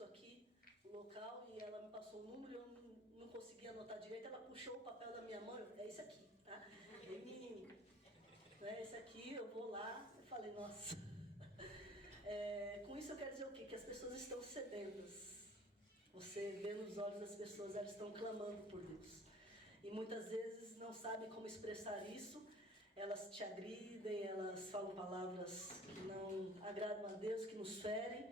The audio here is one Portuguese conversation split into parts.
isso aqui, o local, e ela me passou o número, eu não conseguia anotar direito, ela puxou o papel da minha mão, é esse aqui, tá? Esse aqui, eu vou lá, eu falei, nossa. Com isso eu quero dizer o quê? Que as pessoas estão sedentas. Você vê nos olhos das pessoas, elas estão clamando por Deus. E muitas vezes não sabem como expressar isso, elas te agridem, elas falam palavras que não agradam a Deus, que nos ferem,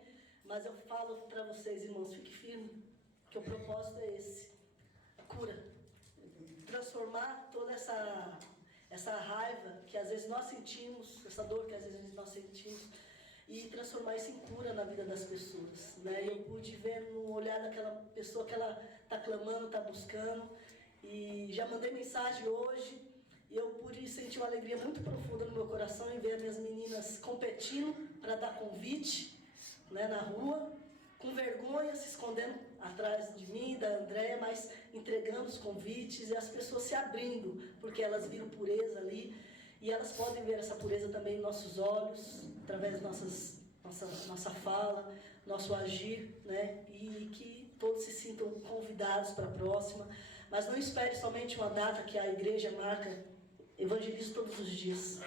mas eu falo para vocês, irmãos, fique firme, que o propósito é esse, a cura. Transformar toda essa raiva que às vezes nós sentimos, essa dor que às vezes nós sentimos, e transformar isso em cura na vida das pessoas, né? Eu pude ver no olhar daquela pessoa que ela está clamando, está buscando, e já mandei mensagem hoje, e eu pude sentir uma alegria muito profunda no meu coração em ver as minhas meninas competindo para dar convite, né, na rua, com vergonha, se escondendo atrás de mim, da Andréia, mas entregando os convites e as pessoas se abrindo, porque elas viram pureza ali, e elas podem ver essa pureza também em nossos olhos, através da nossa fala, nosso agir, né? E que todos se sintam convidados para a próxima. Mas não espere somente uma data que a igreja marca, evangelize todos os dias,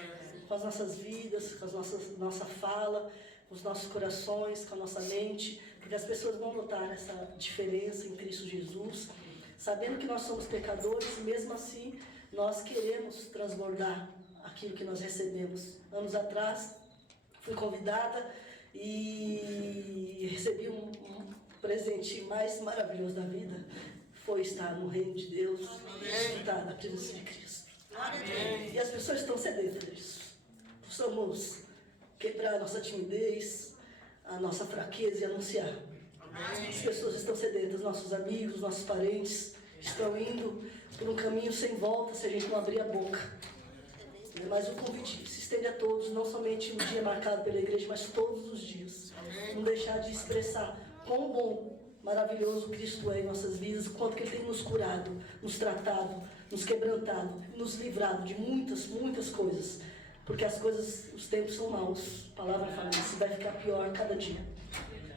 com as nossas vidas, com a nossa fala, com os nossos corações, com a nossa mente, porque as pessoas vão notar essa diferença em Cristo Jesus, sabendo que nós somos pecadores, e mesmo assim nós queremos transbordar aquilo que nós recebemos. Anos atrás, fui convidada e recebi um presente mais maravilhoso da vida, foi estar no reino de Deus, estar na presença de Cristo. Amém. E as pessoas estão sedentas disso. Precisamos quebrar a nossa timidez, a nossa fraqueza e anunciar. Amém. As pessoas estão sedentas, nossos amigos, nossos parentes estão indo por um caminho sem volta se a gente não abrir a boca. Mas o convite se estende a todos, não somente no dia marcado pela igreja, mas todos os dias. Amém. Não deixar de expressar quão bom, maravilhoso Cristo é em nossas vidas, o quanto que Ele tem nos curado, nos tratado, nos quebrantado, nos livrado de muitas, muitas coisas. Porque as coisas, os tempos são maus. A palavra fala isso, vai ficar pior cada dia.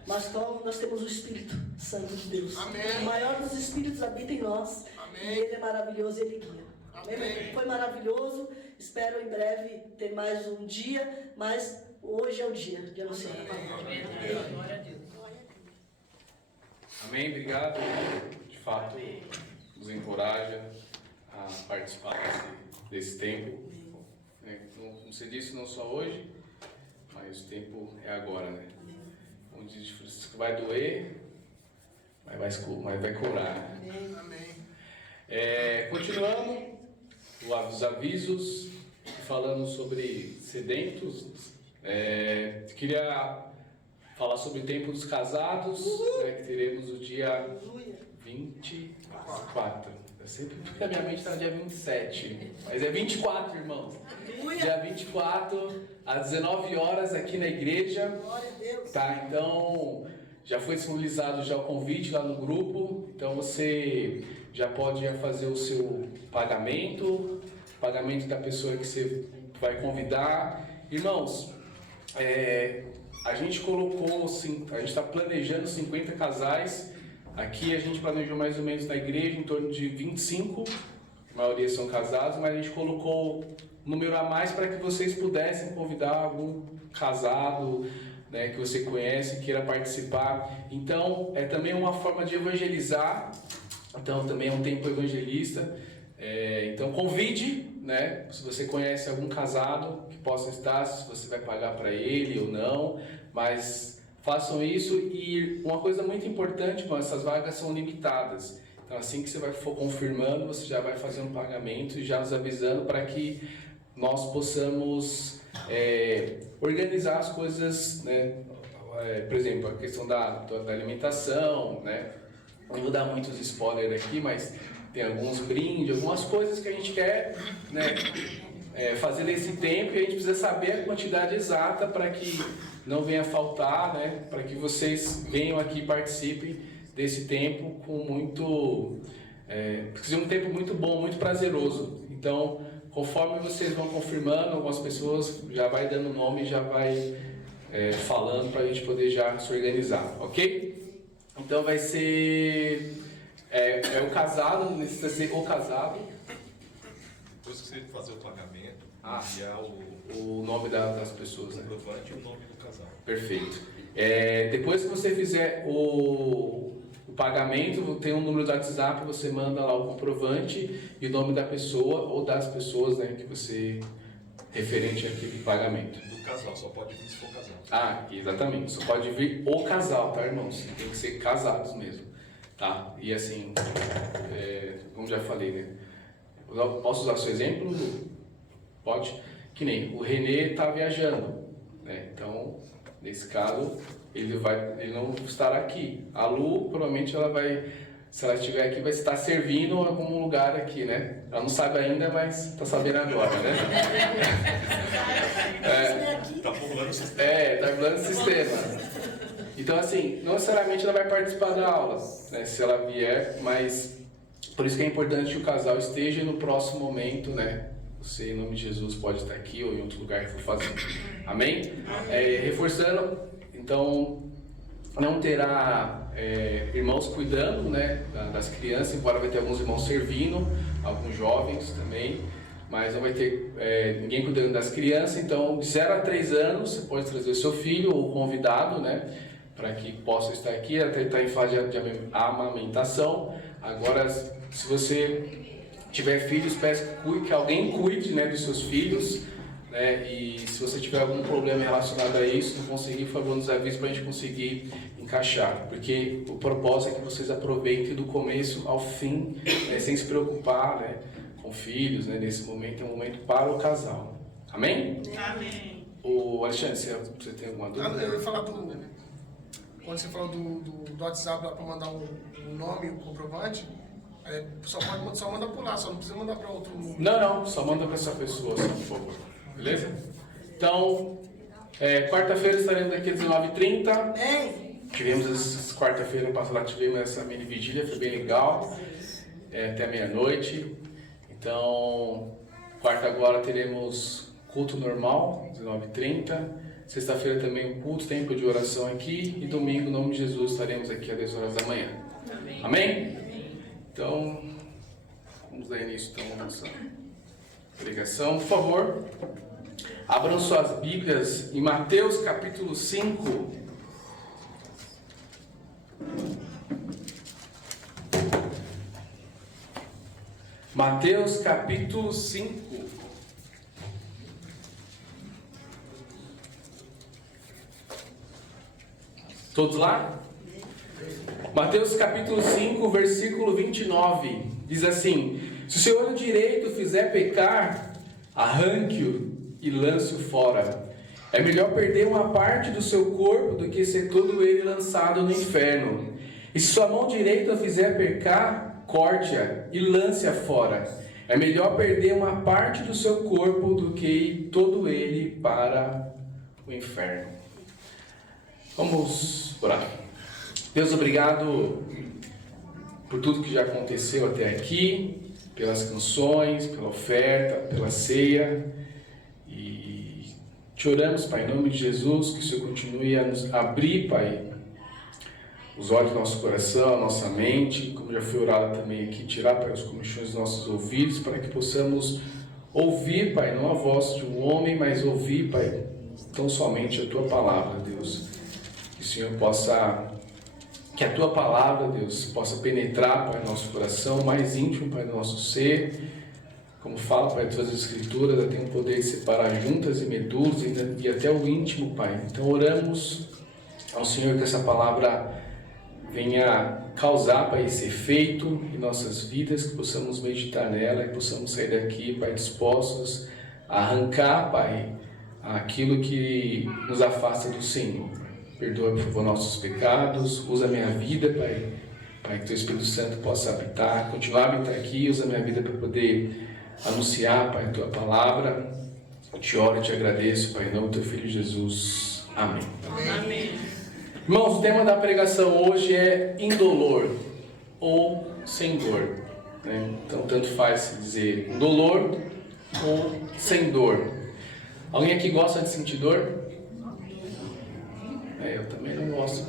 Mas então, nós temos o Espírito Santo de Deus. Amém. O maior dos Espíritos habita em nós. Amém. E Ele é maravilhoso e Ele guia. Amém. Foi maravilhoso. Espero em breve ter mais um dia, mas hoje é o dia de anunciar a palavra. Glória a Deus. Amém, obrigado. De fato, nos encoraja a participar desse tempo. Como você disse, não só hoje, mas o tempo é agora, né? Onde vai doer, mas vai curar. Amém. Continuando os avisos, falando sobre sedentos, queria falar sobre o tempo dos casados, que teremos o dia 24. Eu sempre fico na minha mente está no dia 27, mas é 24, irmãos. Dia 24, às 19 horas aqui na igreja. Glória a Deus. Tá, então já foi disponibilizado já o convite lá no grupo, então você já pode fazer o seu pagamento da pessoa que você vai convidar. Irmãos, a gente colocou, a gente está planejando 50 casais. Aqui a gente planejou mais ou menos na igreja em torno de 25, a maioria são casados, mas a gente colocou um número a mais para que vocês pudessem convidar algum casado, né, que você conhece, queira participar. Então, é também uma forma de evangelizar, então também é um tempo evangelista. Então, convide, né, se você conhece algum casado que possa estar, se você vai pagar para ele ou não, mas façam isso. E uma coisa muito importante, essas vagas são limitadas. Então, assim que você for confirmando, você já vai fazer um pagamento e já nos avisando para que nós possamos organizar as coisas, né? Por exemplo, a questão da alimentação, né? Não vou dar muitos spoilers aqui, mas tem alguns brindes, algumas coisas que a gente quer, né, fazer nesse tempo, e a gente precisa saber a quantidade exata para que não venha faltar, né, para que vocês venham aqui e participem desse tempo com muito... porque é um tempo muito bom, muito prazeroso. Então, conforme vocês vão confirmando, algumas pessoas já vai dando nome, já vai falando para a gente poder já se organizar, ok? Então vai ser o casado, necessita ser o casado. Depois que você fazer o pagamento, enviar o nome das pessoas, o comprovante e o nome do casal. Perfeito. Depois que você fizer o pagamento, tem um número do WhatsApp, você manda lá o comprovante e o nome da pessoa ou das pessoas, né, que você referente àquele pagamento. Do casal, só pode vir se for casal. Exatamente. Só pode vir o casal, tá, irmãos? Tem que ser casados mesmo, tá? E assim, como já falei, né? Posso usar seu exemplo? Pode? Que nem o Renê tá viajando, né? Então, nesse caso, ele não estará aqui. A Lu, provavelmente, ela vai, se ela estiver aqui, vai estar servindo em algum lugar aqui, né? Ela não sabe ainda, mas está sabendo agora, né? Tá pulando o sistema. Tá pulando o sistema. Então, assim, não necessariamente ela vai participar da aula, né? Se ela vier, mas por isso que é importante que o casal esteja no próximo momento, né? Você, em nome de Jesus, pode estar aqui ou em outro lugar que for fazer. Amém? Reforçando, então, não terá irmãos cuidando, né, das crianças, embora vai ter alguns irmãos servindo, alguns jovens também, mas não vai ter ninguém cuidando das crianças. Então, de 0 a 3 anos, você pode trazer o seu filho ou convidado, né, para que possa estar aqui, até estar em fase de amamentação. Agora, se você tiver filhos, peço que alguém cuide, né, dos seus filhos, né, e se você tiver algum problema relacionado a isso, não conseguir, por favor, nos avise para a gente conseguir encaixar, porque o propósito é que vocês aproveitem do começo ao fim, né, sem se preocupar, né, com filhos, né, nesse momento é um momento para o casal. Amém? Amém. O Alexandre, você tem alguma dúvida? Eu ia falar quando você falou do WhatsApp lá para mandar o nome e o comprovante, só manda por lá, só não precisa mandar para outro número. Não, só manda para essa pessoa, só, por favor. Beleza? Então, quarta-feira estaremos aqui às 19h30. Tivemos essa quarta-feira passada, tivemos essa mini vigília, foi bem legal. Até meia-noite. Então, quarta agora teremos culto normal, 19h30. Sexta-feira também um culto, tempo de oração aqui. E domingo, em nome de Jesus, estaremos aqui às 10 horas da manhã. Amém? Então, vamos dar início então à nossa pregação. Por favor, abram suas Bíblias em Mateus capítulo 5. Mateus capítulo 5. Todos lá? Mateus capítulo 5, versículo 29, diz assim: se o seu olho direito fizer pecar, arranque-o e lance-o fora. É melhor perder uma parte do seu corpo do que ser todo ele lançado no inferno. E se sua mão direita fizer pecar, corte-a e lance-a fora. É melhor perder uma parte do seu corpo do que ir todo ele para o inferno. Vamos orar. Deus, obrigado por tudo que já aconteceu até aqui, pelas canções, pela oferta, pela ceia. E te oramos, Pai, em nome de Jesus, que o Senhor continue a nos abrir, Pai, os olhos do nosso coração, a nossa mente, como já foi orado também aqui, tirar, Pai, os comichões dos nossos ouvidos, para que possamos ouvir, Pai, não a voz de um homem, mas ouvir, Pai, tão somente a Tua palavra, Deus. Que o Senhor possa... Que a Tua palavra, Deus, possa penetrar, Pai, no nosso coração, mais íntimo, Pai, no nosso ser. Como fala, Pai, Tuas Escrituras, ela tem o poder de separar juntas e medulas e até o íntimo, Pai. Então oramos ao Senhor que essa palavra venha causar, Pai, esse efeito em nossas vidas, que possamos meditar nela e possamos sair daqui, Pai, dispostos a arrancar, Pai, aquilo que nos afasta do Senhor. Perdoa, por favor, nossos pecados, usa a minha vida, Pai, para que Teu Espírito Santo possa habitar, continuar a habitar aqui, usa a minha vida para poder anunciar, Pai, a Tua palavra. Eu te oro e te agradeço, Pai, em nome do Teu Filho Jesus. Amém. Amém. Irmãos, o tema da pregação hoje é indolor ou sem dor, né? Então, tanto faz dizer indolor ou sem dor. Alguém aqui gosta de sentir dor? Eu também não gosto.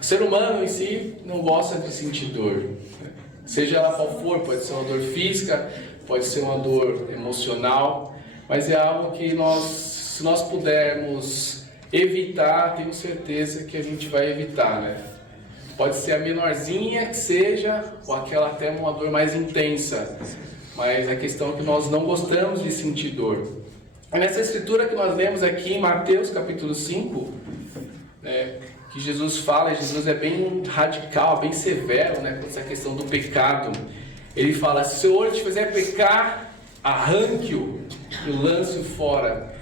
O ser humano em si não gosta de sentir dor. Seja ela qual for, pode ser uma dor física, pode ser uma dor emocional, mas é algo que se nós pudermos evitar, tenho certeza que a gente vai evitar, né? Pode ser a menorzinha que seja, ou aquela até uma dor mais intensa, mas a questão é que nós não gostamos de sentir dor. É nessa escritura que nós lemos aqui em Mateus capítulo 5, que Jesus fala, Jesus é bem radical, bem severo, né, com essa questão do pecado. Ele fala: se o seu olho te fizer pecar, arranque-o e lance-o fora.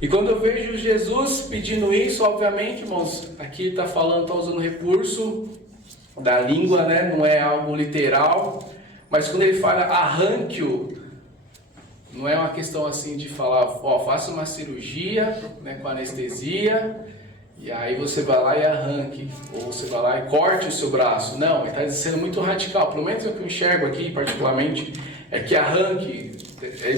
E quando eu vejo Jesus pedindo isso, obviamente, irmãos, aqui está falando, está usando recurso da língua, né, não é algo literal, mas quando ele fala arranque-o, não é uma questão assim de falar, faça uma cirurgia, né, com anestesia, e aí você vai lá e arranque, ou você vai lá e corte o seu braço. Não, ele está sendo muito radical, pelo menos o que eu enxergo aqui particularmente, é que arranque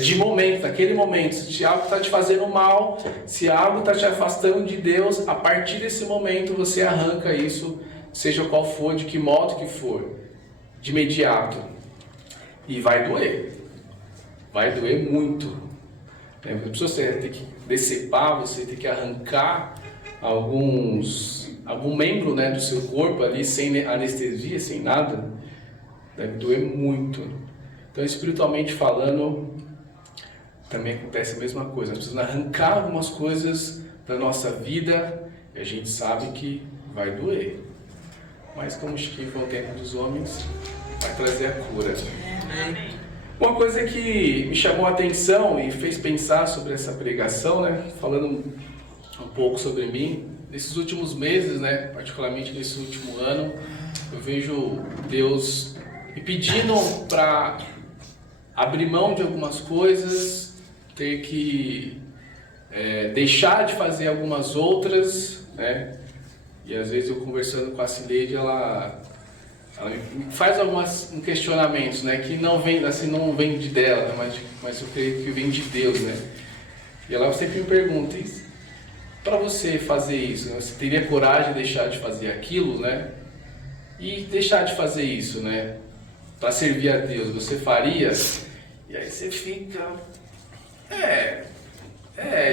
de momento, naquele momento. Se algo está te fazendo mal, se algo está te afastando de Deus, a partir desse momento você arranca isso, seja qual for, de que modo que for, de imediato. E vai doer muito. Você tem que decepar, você tem que arrancar algum membro, né, do seu corpo ali, sem anestesia, sem nada, deve doer muito. Então, espiritualmente falando, também acontece a mesma coisa. Nós precisamos arrancar algumas coisas da nossa vida e a gente sabe que vai doer. Mas como foi o tempo dos homens, vai trazer a cura. Uma coisa que me chamou a atenção e fez pensar sobre essa pregação, né, falando um pouco sobre mim, nesses últimos meses, né, particularmente nesse último ano, eu vejo Deus me pedindo para abrir mão de algumas coisas, ter que deixar de fazer algumas outras, né? E às vezes eu conversando com a Cileide, ela me faz alguns questionamentos, né? Que não vem de dela, né? Mas eu creio que vem de Deus, né? E ela sempre me pergunta: para você fazer isso, né? Você teria coragem de deixar de fazer aquilo, né? E deixar de fazer isso, né? Para servir a Deus, você faria? E aí você fica...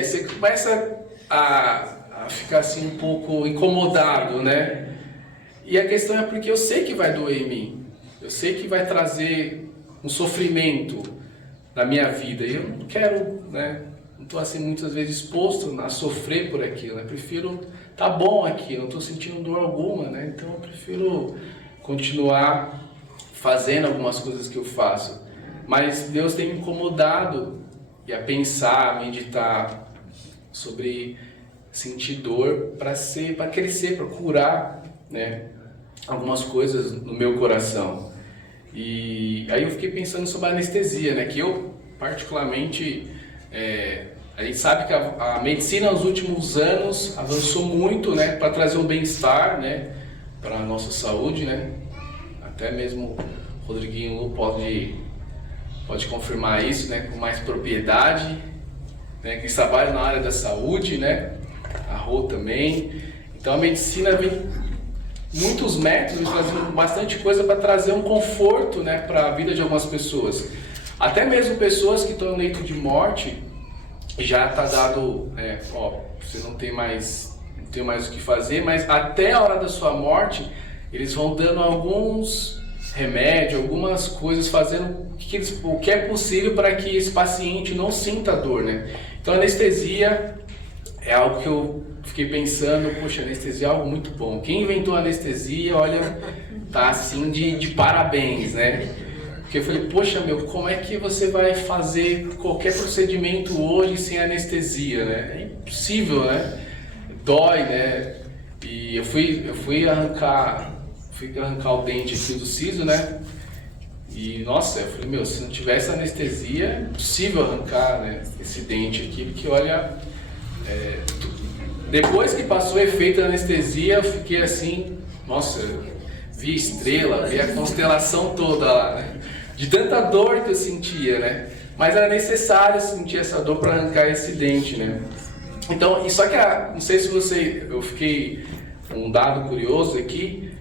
você começa a ficar assim um pouco incomodado, né? E a questão é porque eu sei que vai doer em mim. Eu sei que vai trazer um sofrimento na minha vida. E eu não quero, né? Não estou assim muitas vezes exposto a sofrer por aquilo. Eu prefiro tá bom aqui, não estou sentindo dor alguma, né? Então eu prefiro continuar fazendo algumas coisas que eu faço. Mas Deus tem me incomodado a pensar, a meditar sobre sentir dor para crescer, para curar, né, algumas coisas no meu coração. E aí eu fiquei pensando sobre a anestesia, né, que eu particularmente, a gente sabe que a medicina nos últimos anos avançou muito, né, para trazer um bem-estar, né, para a nossa saúde, né. Até mesmo o Rodriguinho Lu pode confirmar isso, né, com mais propriedade, né, que trabalha na área da saúde, né, a Rô também. Então a medicina vem, muitos métodos, vem trazendo bastante coisa para trazer um conforto, né, para a vida de algumas pessoas. Até mesmo pessoas que estão no leito de morte, já está dado, você não tem mais o que fazer, mas até a hora da sua morte, eles vão dando alguns remédios, algumas coisas, fazendo o que é possível para que esse paciente não sinta dor, né? Então a anestesia é algo que eu fiquei pensando, poxa, anestesia é algo muito bom. Quem inventou a anestesia, olha, tá assim de parabéns, né? Porque eu falei, poxa, como é que você vai fazer qualquer procedimento hoje sem anestesia, né? É impossível, né? Dói, né? E eu fui arrancar o dente aqui do siso, né? E nossa, eu falei, se não tivesse anestesia, é impossível arrancar, né, esse dente aqui, porque olha, depois que passou o efeito da anestesia, eu fiquei assim, nossa, vi estrela, vi a constelação toda lá, né? De tanta dor que eu sentia, né? Mas era necessário sentir essa dor para arrancar esse dente, né? Então, só que não sei se eu fiquei um dado curioso aqui,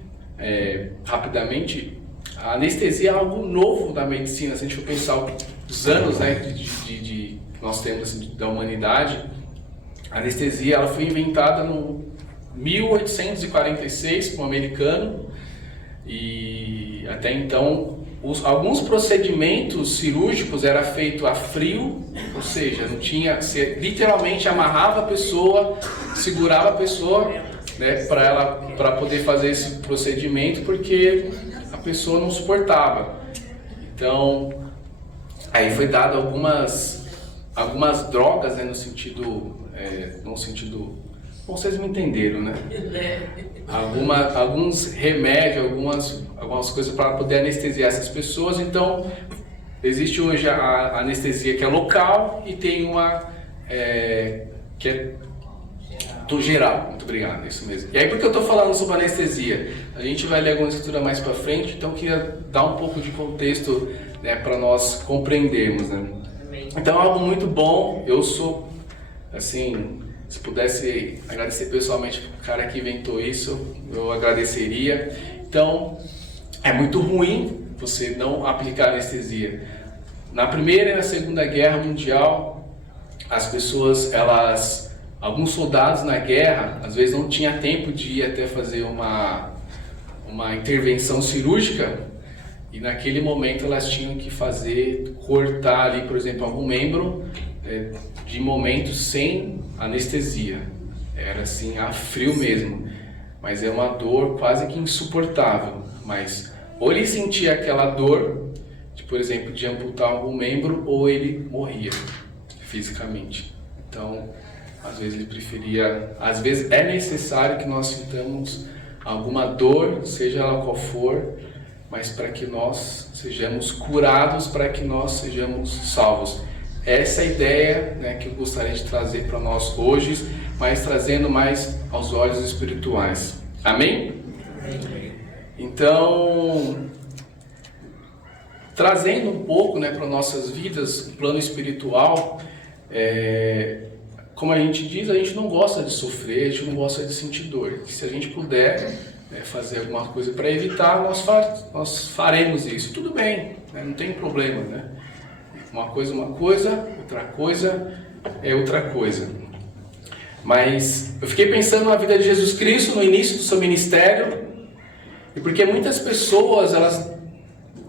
rapidamente, a anestesia é algo novo da medicina. Se a gente for pensar os anos, né, que nós temos assim, da humanidade, a anestesia ela foi inventada no 1846 por um americano, e até então alguns procedimentos cirúrgicos eram feitos a frio, ou seja, não tinha, você literalmente amarrava a pessoa, segurava a pessoa, né, para poder fazer esse procedimento, porque a pessoa não suportava. Então, aí foi dado algumas drogas, né, no sentido, bom, vocês me entenderam, né? Alguns remédios, algumas coisas para poder anestesiar essas pessoas. Então, existe hoje a anestesia que é local e tem uma que é do geral. Muito obrigado, é isso mesmo. E aí, por que eu estou falando sobre anestesia? A gente vai ler alguma escritura mais para frente, então eu queria dar um pouco de contexto, né, para nós compreendermos, né? Então, é algo muito bom. Eu sou, assim, se pudesse agradecer pessoalmente o cara que inventou isso, eu agradeceria. Então, é muito ruim você não aplicar anestesia. Na Primeira e na Segunda Guerra Mundial, as pessoas, alguns soldados na guerra, às vezes não tinha tempo de ir até fazer uma intervenção cirúrgica, e naquele momento elas tinham que cortar ali, por exemplo, algum membro de momento sem anestesia. Era assim, a frio mesmo, mas é uma dor quase que insuportável. Mas ou ele sentia aquela dor, por exemplo, de amputar algum membro, ou ele morria fisicamente. Então, às vezes ele preferia, às vezes é necessário que nós sintamos alguma dor, seja ela qual for, mas para que nós sejamos curados, para que nós sejamos salvos. Essa é a ideia, né, que eu gostaria de trazer para nós hoje, mas trazendo mais aos olhos espirituais. Amém? Amém. Então, trazendo um pouco, né, para nossas vidas, um plano espiritual, como a gente diz, a gente não gosta de sofrer, a gente não gosta de sentir dor. Se a gente puder fazer alguma coisa para evitar, nós faremos isso. Tudo bem, né, não tem problema, né? Uma coisa, outra coisa é outra coisa. Mas eu fiquei pensando na vida de Jesus Cristo no início do seu ministério, e porque muitas pessoas,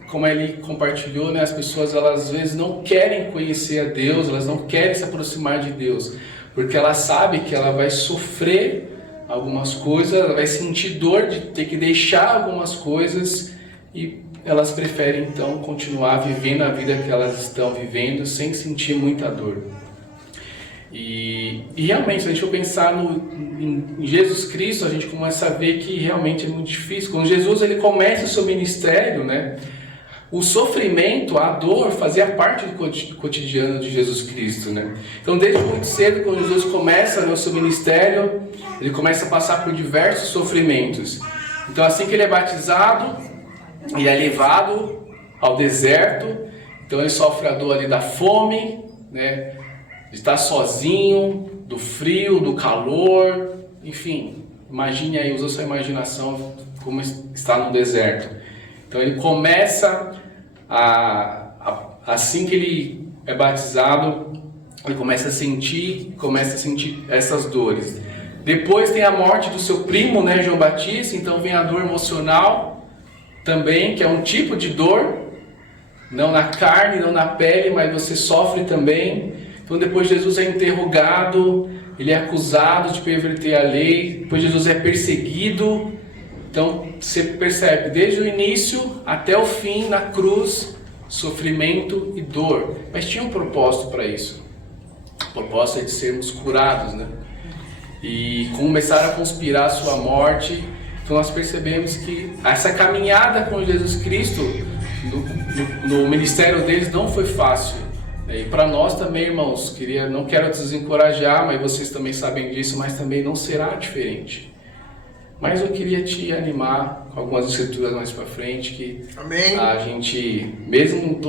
como ele compartilhou, né, as pessoas às vezes não querem conhecer a Deus, elas não querem se aproximar de Deus, porque ela sabe que ela vai sofrer algumas coisas, ela vai sentir dor de ter que deixar algumas coisas, e elas preferem então continuar vivendo a vida que elas estão vivendo sem sentir muita dor. E realmente, se a gente for pensar em Jesus Cristo, a gente começa a ver que realmente é muito difícil. Quando Jesus ele começa o seu ministério, né, o sofrimento, a dor fazia parte do cotidiano de Jesus Cristo, né? Então, desde muito cedo, quando Jesus começa o seu ministério, ele começa a passar por diversos sofrimentos. Então, assim que ele é batizado, ele é levado ao deserto. Então, ele sofre a dor ali da fome, né? De estar sozinho, do frio, do calor, enfim, imagine aí, usa sua imaginação como está no deserto. Então ele começa assim que ele é batizado, ele começa a sentir essas dores. Depois tem a morte do seu primo, né, João Batista, então vem a dor emocional também, que é um tipo de dor, não na carne, não na pele, mas você sofre também. Então depois Jesus é interrogado, ele é acusado de perverter a lei, depois Jesus é perseguido. Então você percebe, desde o início até o fim, na cruz, sofrimento e dor. Mas tinha um propósito para isso. O propósito é de sermos curados, né? E começaram a conspirar a sua morte. Então nós percebemos que essa caminhada com Jesus Cristo, no ministério deles, não foi fácil. E para nós também, irmãos, não quero desencorajar, mas vocês também sabem disso, mas também não será diferente. Mas eu queria te animar com algumas escrituras mais para frente, que Amém. A gente, mesmo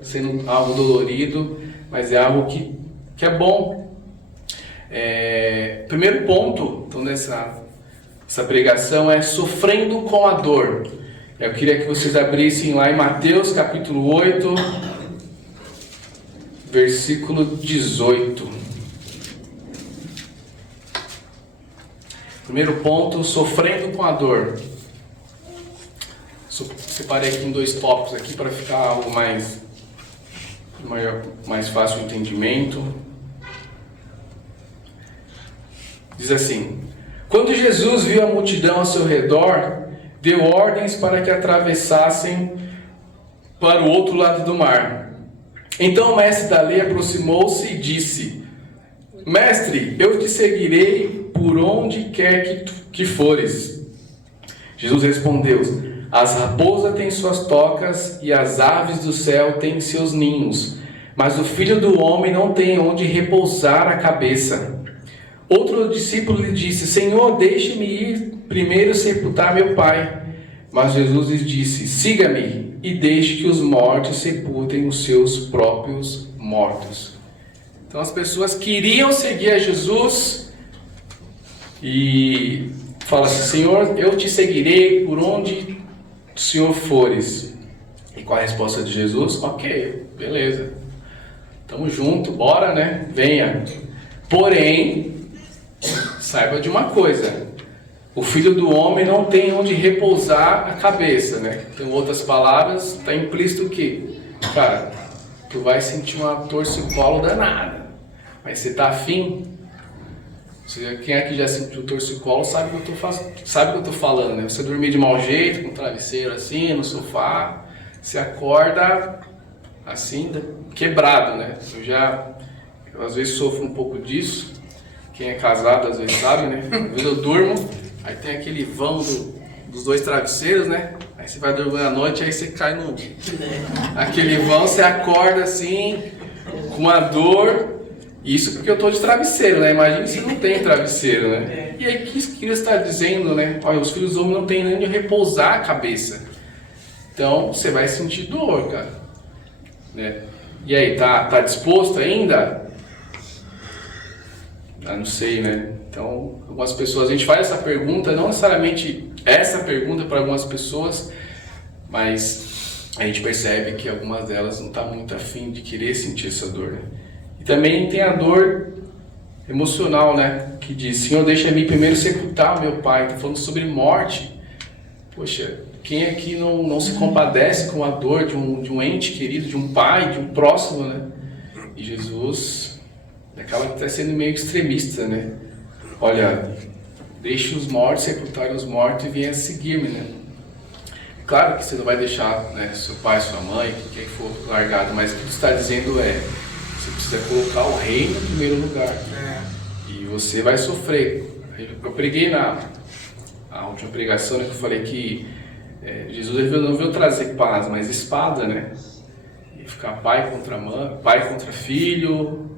sendo algo dolorido, mas é algo que é bom. Primeiro ponto, então Essa pregação é Sofrendo com a Dor. Eu queria que vocês abrissem lá em Mateus capítulo 8, versículo 18. Primeiro ponto, sofrendo com a dor. Separei aqui em 2 tópicos aqui para ficar algo mais fácil o entendimento. Diz assim: quando Jesus viu a multidão ao seu redor, deu ordens para que atravessassem para o outro lado do mar. Então o mestre da lei aproximou-se e disse: Mestre, eu te seguirei por onde quer que fores. Jesus respondeu: as raposas têm suas tocas e as aves do céu têm seus ninhos, mas o Filho do Homem não tem onde repousar a cabeça. Outro discípulo lhe disse: Senhor, deixe-me ir primeiro sepultar meu pai. Mas Jesus lhes disse: siga-me e deixe que os mortos sepultem os seus próprios mortos. Então as pessoas queriam seguir a Jesus e fala assim: Senhor, eu te seguirei por onde o Senhor fores. E qual a resposta de Jesus? Ok, beleza, tamo junto, bora, né? Venha. Porém, saiba de uma coisa: o Filho do Homem não tem onde repousar a cabeça, né? Em outras palavras, está implícito que, cara, tu vai sentir uma torcicolo danada, mas você tá afim? Quem aqui já sentiu torcicolo sabe o que eu tô falando, né? Você dormir de mau jeito, com um travesseiro assim, no sofá, você acorda assim, quebrado, né? Eu às vezes sofro um pouco disso. Quem é casado às vezes sabe, né? Às vezes eu durmo, aí tem aquele vão dos 2 travesseiros, né? Aí você vai dormir à noite, aí você cai no... aquele vão, você acorda assim, com uma dor. Isso porque eu estou de travesseiro, né? Imagina se não tem travesseiro, né? E aí o que Cristo está dizendo, né? Olha, os filhos do homem não têm nem onde repousar a cabeça. Então você vai sentir dor, cara, né? E aí, tá disposto ainda? Não sei, né? Então, algumas pessoas, a gente faz essa pergunta, não necessariamente essa pergunta para algumas pessoas, mas a gente percebe que algumas delas não estão muito afim de querer sentir essa dor, né? E também tem a dor emocional, né? Que diz: Senhor, deixa-me primeiro sepultar meu pai. Está falando sobre morte. Poxa, quem aqui não se compadece com a dor de um ente querido, de um pai, de um próximo, né? E Jesus acaba até sendo meio extremista, né? Olha, deixe os mortos sepultarem os mortos e venha seguir-me, né? Claro que você não vai deixar, né, seu pai, sua mãe, quem for largado, mas o que está dizendo é: você precisa colocar o reino em primeiro lugar. E você vai sofrer. Eu preguei na última pregação, né, que eu falei que Jesus não veio trazer paz, mas espada, né? E ficar pai contra mãe, pai contra filho.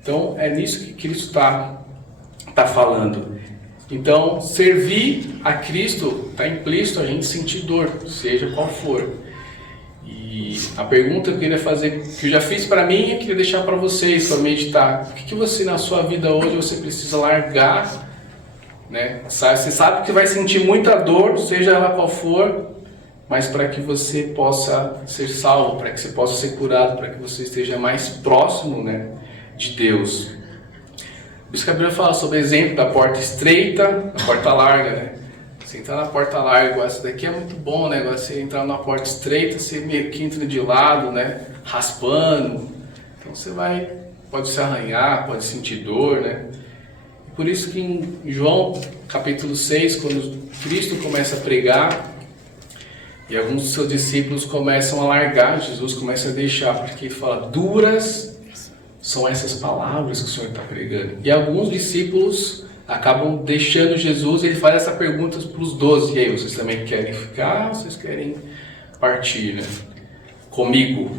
Então é nisso que Cristo está falando. Então servir a Cristo está implícito a gente sentir dor, seja qual for. E a pergunta que eu queria fazer, que eu já fiz para mim, eu queria deixar para vocês, para meditar: o que você na sua vida hoje você precisa largar, né? Você sabe que vai sentir muita dor, seja ela qual for, mas para que você possa ser salvo, para que você possa ser curado, para que você esteja mais próximo, né, de Deus. Por isso que a Bíblia fala sobre o exemplo da porta estreita, da porta larga, né? Você entrar na porta larga, igual essa daqui é muito bom, né? Agora você entrar na porta estreita, você meio que entra de lado, né? Raspando. Então você pode se arranhar, pode sentir dor, né? E por isso que em João capítulo 6, quando Cristo começa a pregar, e alguns dos seus discípulos começam a largar, Jesus começa a deixar, porque ele fala: duras são essas palavras que o Senhor está pregando. E alguns discípulos acabam deixando Jesus, e ele faz essa pergunta para os 12: e aí, vocês também querem ficar ou vocês querem partir, né? Comigo?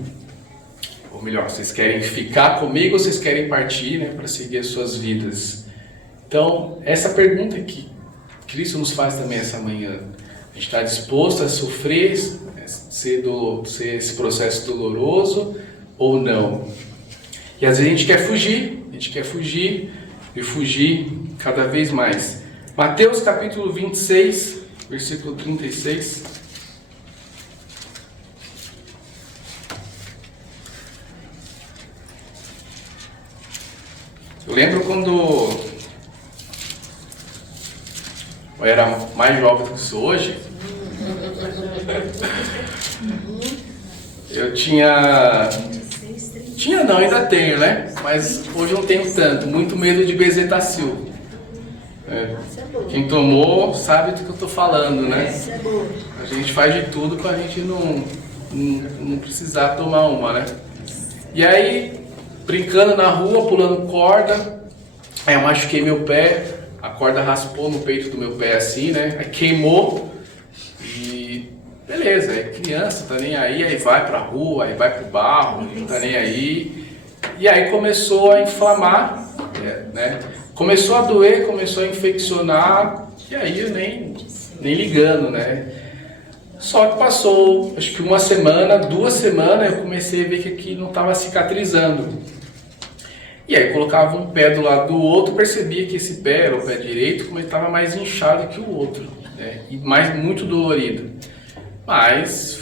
Ou melhor, vocês querem ficar comigo ou vocês querem partir, né, para seguir as suas vidas? Então, essa pergunta que Cristo nos faz também essa manhã: a gente está disposto a sofrer, ser esse processo doloroso ou não? E às vezes a gente quer fugir e fugir cada vez mais. Mateus capítulo 26, versículo 36. Eu lembro quando eu era mais jovem do que sou hoje, eu tinha não, ainda tenho, né? Mas hoje não tenho tanto, muito medo de bezetacil. Quem tomou sabe do que eu estou falando, né? A gente faz de tudo para a gente não precisar tomar uma, né? E aí, brincando na rua, pulando corda, aí eu machuquei meu pé, a corda raspou no peito do meu pé assim, né? Aí queimou e beleza, é criança, tá nem aí vai pra rua, aí vai pro barro, não tá nem aí. E aí começou a inflamar, né? Começou a doer, começou a infeccionar, e aí eu nem ligando, né? Só que passou, acho que 1 semana, 2 semanas, eu comecei a ver que aqui não estava cicatrizando. E aí colocava um pé do lado do outro, percebia que esse pé, era o pé direito, como ele estava mais inchado que o outro, né? E muito dolorido. Mas,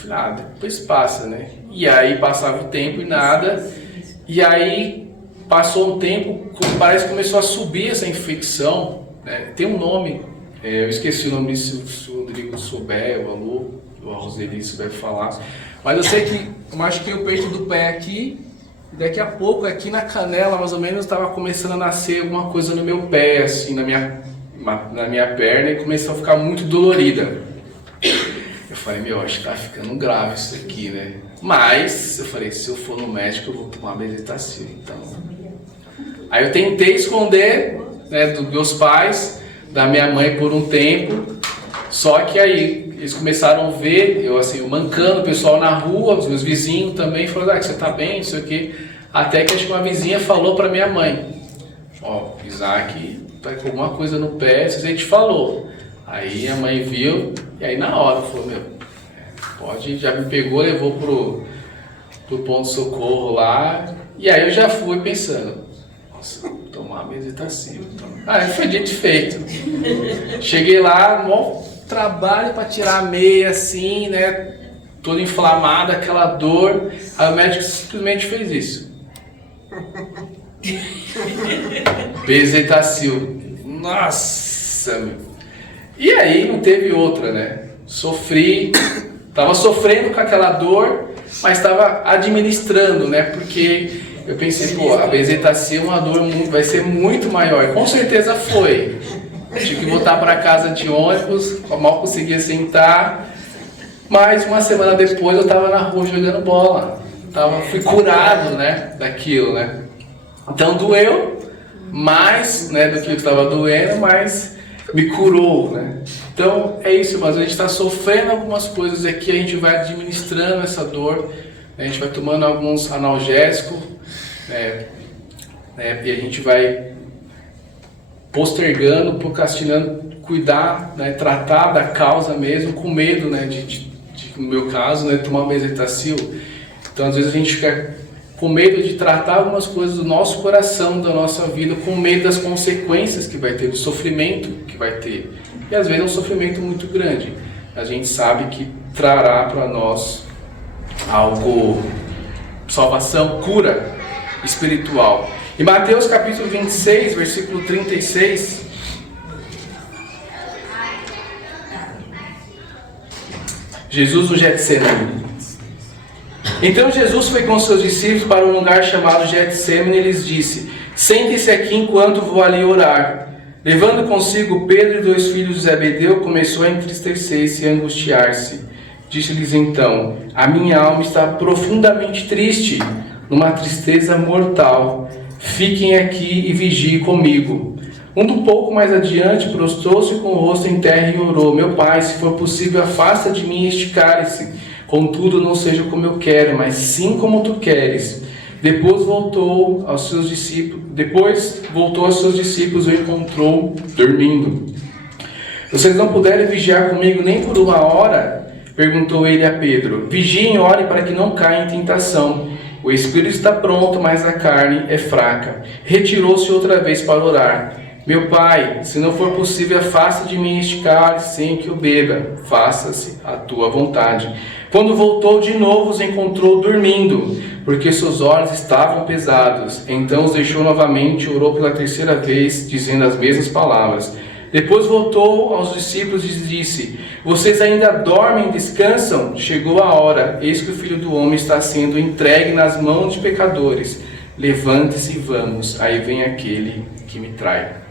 depois passa, né? E aí passava o tempo e nada, e aí passou um tempo, parece que começou a subir essa infecção, né? Tem um nome, eu esqueci o nome, se o Rodrigo souber, o Alô, o Roseli souber falar, mas eu sei que eu machuquei o peito do pé aqui, e daqui a pouco aqui na canela, mais ou menos, estava começando a nascer alguma coisa no meu pé, assim, na minha perna, e começou a ficar muito dolorida. Eu falei, acho que tá ficando grave isso aqui, né? Mas, eu falei, se eu for no médico, eu vou tomar bezetacil, então. Aí eu tentei esconder, né, dos meus pais, da minha mãe por um tempo, só que aí eles começaram a ver, eu mancando, o pessoal na rua, os meus vizinhos também, falaram, que você tá bem, não sei o quê. Até que acho que uma vizinha falou pra minha mãe, Isaac tá com alguma coisa no pé, se a gente falou. Aí a mãe viu, e aí na hora falou, já me pegou, levou pro ponto-socorro lá, e aí eu já fui pensando, nossa, tomar bezetacil. Aí foi dito e feito. Cheguei lá, mó trabalho para tirar a meia assim, né, toda inflamada, aquela dor, aí o médico simplesmente fez isso. Bezetacil. Nossa, meu. E aí não teve outra, né? Tava sofrendo com aquela dor, mas estava administrando, né? Porque eu pensei, a bezetacil é uma dor vai ser muito maior. Com certeza foi. Eu tive que voltar para casa de ônibus, mal conseguia sentar. Mas 1 semana depois eu estava na rua jogando bola. Fui curado, né? Daquilo, né? Então doeu mais, né, do que eu estava doendo, mas me curou, né? Então é isso, mas a gente está sofrendo algumas coisas aqui, a gente vai administrando essa dor, né? A gente vai tomando alguns analgésicos, né? E a gente vai postergando, procrastinando, cuidar, né? Tratar da causa mesmo, com medo, né? No meu caso, né? Tomar bezetacil. Então às vezes a gente fica com medo de tratar algumas coisas do nosso coração, da nossa vida, com medo das consequências que vai ter, do sofrimento que vai ter. E às vezes é um sofrimento muito grande. A gente sabe que trará para nós algo, salvação, cura espiritual. Em Mateus capítulo 26, versículo 36, Jesus no Getsemane. Então Jesus foi com seus discípulos para um lugar chamado Getsemane e lhes disse, sentem-se aqui enquanto vou ali orar. Levando consigo Pedro e 2 filhos de Zebedeu, começou a entristecer-se e angustiar-se. Disse-lhes então, a minha alma está profundamente triste, numa tristeza mortal. Fiquem aqui e vigiem comigo. Um pouco mais adiante, prostrou-se com o rosto em terra e orou, meu pai, se for possível, afasta de mim este cálice. Contudo, não seja como eu quero, mas sim como tu queres. Depois voltou aos seus discípulos e o encontrou dormindo. Vocês não puderem vigiar comigo nem por 1 hora? Perguntou ele a Pedro. Vigiem e orem para que não caia em tentação. O espírito está pronto, mas a carne é fraca. Retirou-se outra vez para orar. Meu pai, se não for possível, afasta de mim este cálice sem que eu beba. Faça-se a tua vontade. Quando voltou de novo, os encontrou dormindo, porque seus olhos estavam pesados. Então os deixou novamente e orou pela terceira vez, dizendo as mesmas palavras. Depois voltou aos discípulos e disse: vocês ainda dormem e descansam? Chegou a hora, eis que o Filho do Homem está sendo entregue nas mãos de pecadores. Levante-se e vamos, aí vem aquele que me trai.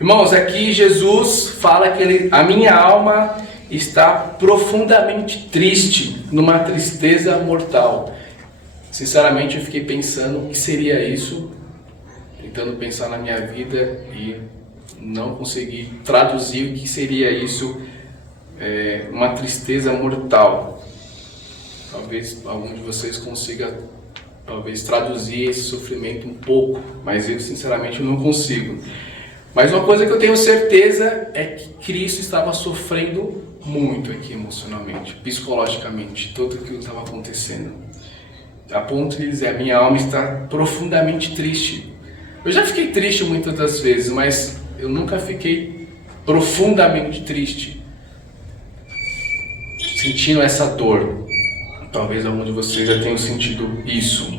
Irmãos, aqui Jesus fala que a minha alma está profundamente triste, numa tristeza mortal. Sinceramente, eu fiquei pensando o que seria isso, tentando pensar na minha vida e não consegui traduzir o que seria isso, uma tristeza mortal. Talvez algum de vocês consiga traduzir esse sofrimento um pouco, mas eu sinceramente não consigo. Mas uma coisa que eu tenho certeza é que Cristo estava sofrendo muito aqui emocionalmente, psicologicamente, tudo aquilo que estava acontecendo. A ponto de dizer, a minha alma está profundamente triste. Eu já fiquei triste muitas das vezes, mas eu nunca fiquei profundamente triste, sentindo essa dor. Talvez algum de vocês já tenham sentido isso.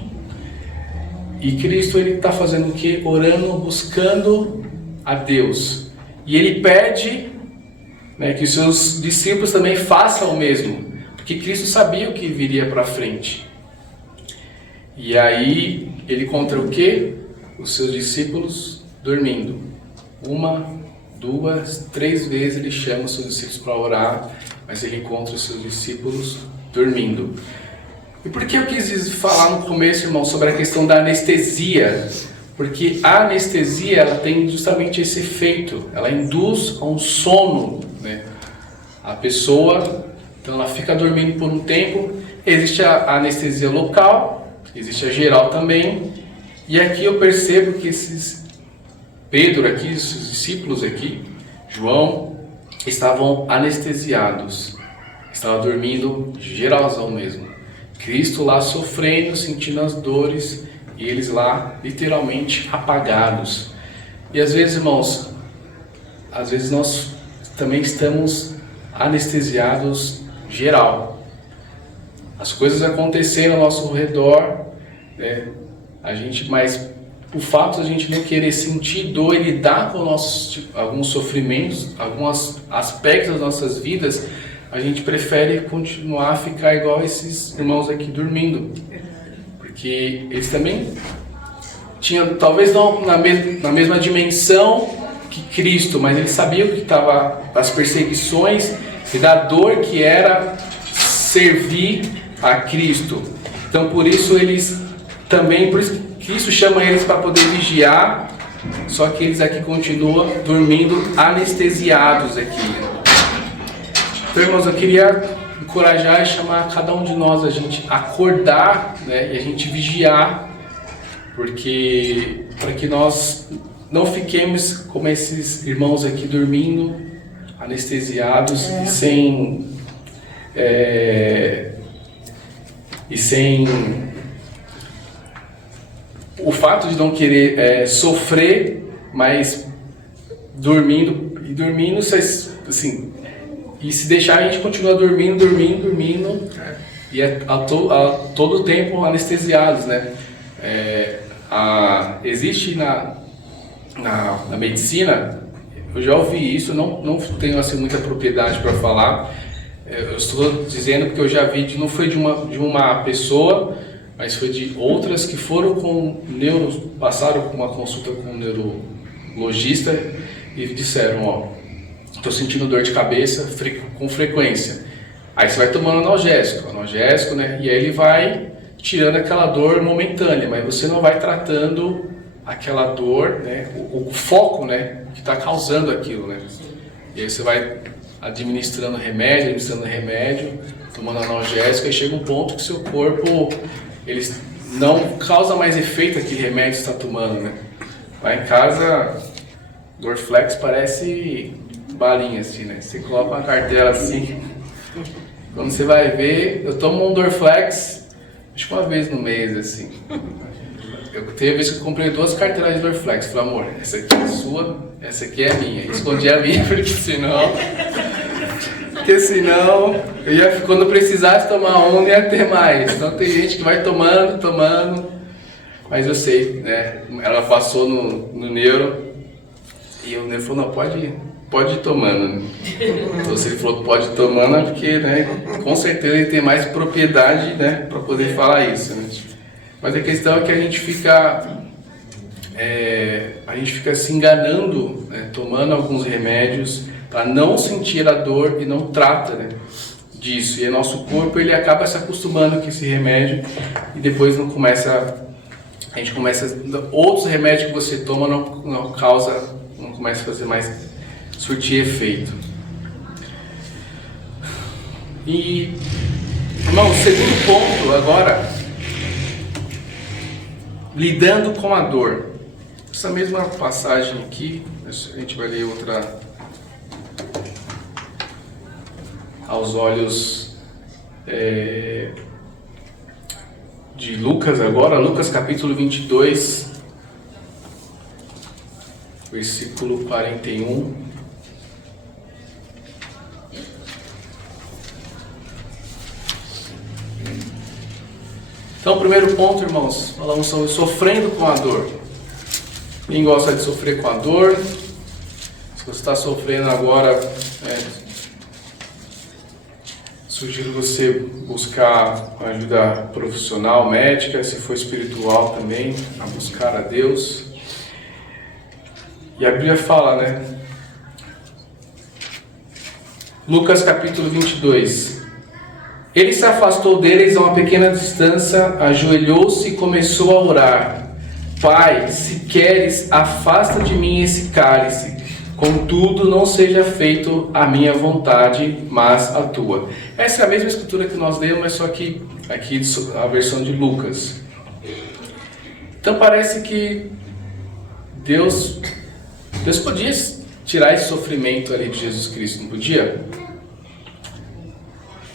E Cristo, ele está fazendo o quê? Orando, buscando a Deus. E ele pede, né, que os seus discípulos também façam o mesmo, porque Cristo sabia o que viria para frente. E aí ele encontra o quê? Os seus discípulos dormindo. 1, 2, 3 vezes ele chama os seus discípulos para orar, mas ele encontra os seus discípulos dormindo. E por que eu quis falar no começo, irmão, sobre a questão da anestesia? Porque a anestesia, ela tem justamente esse efeito, ela induz a um sono, né? A pessoa, então ela fica dormindo por um tempo. Existe a anestesia local, existe a geral também. E aqui eu percebo que Pedro aqui, esses discípulos aqui, João, estavam anestesiados. Estavam dormindo geralzão mesmo. Cristo lá sofrendo, sentindo as dores, e eles lá literalmente apagados. E às vezes, irmãos, às vezes nós também estamos anestesiados geral. As coisas acontecendo ao nosso redor, né? Mas o fato de a gente não querer sentir dor e lidar com alguns sofrimentos, alguns aspectos das nossas vidas, a gente prefere continuar a ficar igual esses irmãos aqui dormindo. Porque eles também tinham, talvez não na mesma dimensão que Cristo, mas eles sabiam que estava as perseguições e da dor que era servir a Cristo. Então por isso eles também, por isso Cristo chama eles para poder vigiar, só que eles aqui continuam dormindo anestesiados aqui. Então, irmãos, eu queria encorajar e chamar cada um de nós a gente acordar, né, e a gente vigiar, porque para que nós não fiquemos como esses irmãos aqui dormindo, anestesiados e sem o fato de não querer sofrer, mas dormindo, assim, e se deixar a gente continua dormindo, e a todo tempo anestesiados, né? Existe na medicina, eu já ouvi isso, não tenho assim muita propriedade para falar, eu estou dizendo porque eu já vi, não foi de uma pessoa, mas foi de outras que foram passaram com uma consulta com um neurologista e disseram, estou sentindo dor de cabeça com frequência. Aí você vai tomando analgésico, né? E aí ele vai tirando aquela dor momentânea, mas você não vai tratando aquela dor, né? O foco, né? Que está causando aquilo, né? E aí você vai administrando remédio, tomando analgésico, e chega um ponto que seu corpo ele não causa mais efeito aquele remédio que você está tomando, né? Lá em casa, Dorflex parece balinha assim, né? Você coloca uma cartela assim, quando você vai ver, eu tomo um Dorflex, acho que uma vez no mês, assim. Teve vez que eu comprei 2 carteiras de Dorflex. Falei, amor, essa aqui é sua, essa aqui é a minha. Escondi a minha, porque senão quando eu precisasse tomar uma, não ia ter mais. Então tem gente que vai tomando. Mas eu sei, né? Ela passou no neuro e o neuro falou, não, pode ir tomando. Então se ele falou pode ir tomando é porque, né, com certeza ele tem mais propriedade, né, para poder falar isso, né? Mas a questão é que a gente fica se enganando, né, tomando alguns remédios para não sentir a dor e não trata, né, disso. E o nosso corpo ele acaba se acostumando com esse remédio e depois outros remédios que você toma não começa a fazer mais surtir efeito. E, irmão, o segundo ponto agora, lidando com a dor. Essa mesma passagem aqui, a gente vai ler outra aos olhos de Lucas agora, Lucas capítulo 22, versículo 41. Então, o primeiro ponto, irmãos, falamos sobre sofrendo com a dor. Quem gosta de sofrer com a dor? Se você está sofrendo agora, sugiro você buscar ajuda profissional, médica, se for espiritual também, a buscar a Deus. E a Bíblia fala, né? Lucas capítulo 22. Ele se afastou deles a uma pequena distância, ajoelhou-se e começou a orar. Pai, se queres, afasta de mim esse cálice. Contudo, não seja feito a minha vontade, mas a tua. Essa é a mesma escritura que nós lemos, mas só que aqui a versão de Lucas. Então parece que Deus podia tirar esse sofrimento ali de Jesus Cristo, não podia?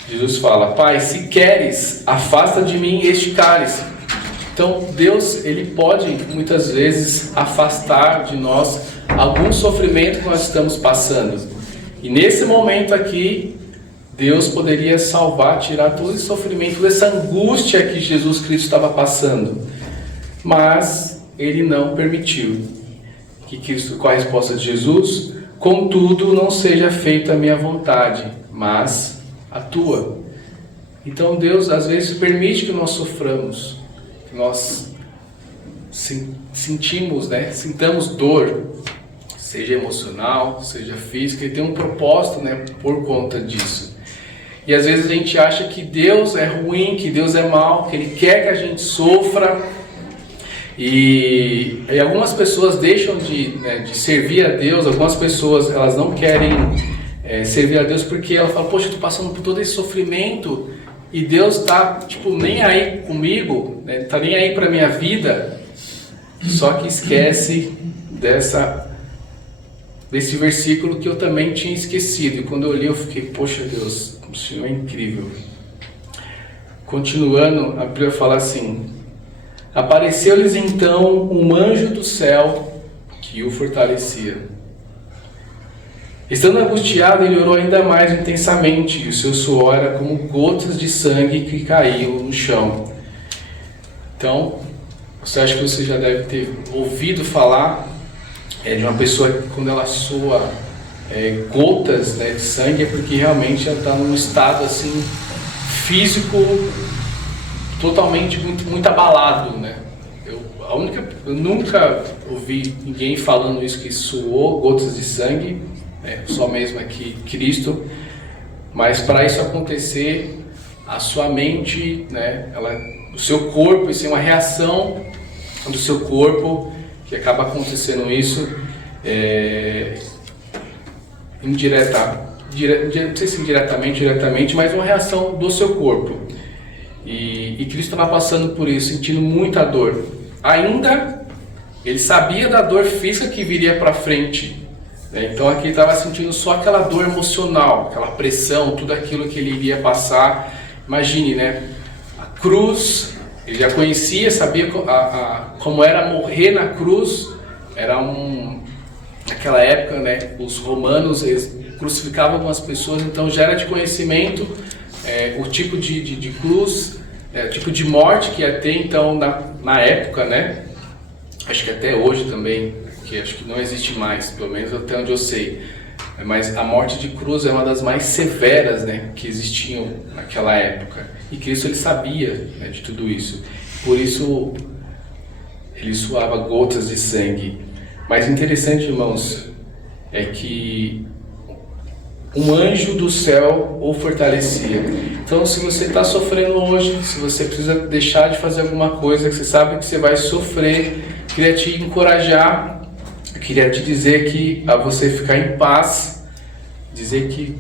Jesus fala, Pai, se queres, afasta de mim este cálice. Então Deus, Ele pode muitas vezes afastar de nós algum sofrimento que nós estamos passando. E nesse momento aqui, Deus poderia salvar, tirar todo esse sofrimento, toda essa angústia que Jesus Cristo estava passando. Mas Ele não permitiu. Qual a resposta de Jesus? Contudo, não seja feita a minha vontade, mas a tua. Então Deus às vezes permite que nós soframos, que nós sintamos dor, seja emocional, seja física, e tem um propósito, né, por conta disso. E às vezes a gente acha que Deus é ruim, que Deus é mau, que Ele quer que a gente sofra. E algumas pessoas deixam de servir a Deus, algumas pessoas elas não querem servir a Deus porque ela fala, poxa, eu estou passando por todo esse sofrimento e Deus está nem aí comigo, está nem aí para a minha vida, só que esquece desse versículo que eu também tinha esquecido, e quando eu li eu fiquei, poxa Deus, o Senhor é incrível. Continuando, a Bíblia fala assim, apareceu-lhes então um anjo do céu que o fortalecia. Estando angustiado, ele orou ainda mais intensamente, e o seu suor era como gotas de sangue que caíam no chão. Então, você acha que você já deve ter ouvido falar de uma pessoa que quando ela sua gotas de sangue, é porque realmente ela está num estado assim, físico totalmente muito abalado, né? Eu nunca ouvi ninguém falando isso, que suou gotas de sangue, só mesmo aqui Cristo, mas para isso acontecer, a sua mente, o seu corpo, isso é uma reação do seu corpo que acaba acontecendo isso, não sei se diretamente, mas uma reação do seu corpo. E Cristo estava passando por isso, sentindo muita dor. Ainda, ele sabia da dor física que viria para frente. Então aqui ele estava sentindo só aquela dor emocional, aquela pressão, tudo aquilo que ele iria passar. Imagine, cruz, ele já conhecia, sabia como era morrer na cruz. Naquela época, né, os romanos eles crucificavam algumas pessoas, então já era de conhecimento o tipo de cruz, o tipo de morte que ia ter. Então na época, né, acho que até hoje também, que acho que não existe mais, pelo menos até onde eu sei, mas a morte de cruz é uma das mais severas, né, que existiam naquela época, e Cristo ele sabia, né, de tudo isso, por isso ele suava gotas de sangue. Mas interessante, irmãos, é que um anjo do céu o fortalecia. Então, se você está sofrendo hoje, se você precisa deixar de fazer alguma coisa, que você sabe que você vai sofrer, queria te encorajar, queria te dizer que a você ficar em paz, dizer que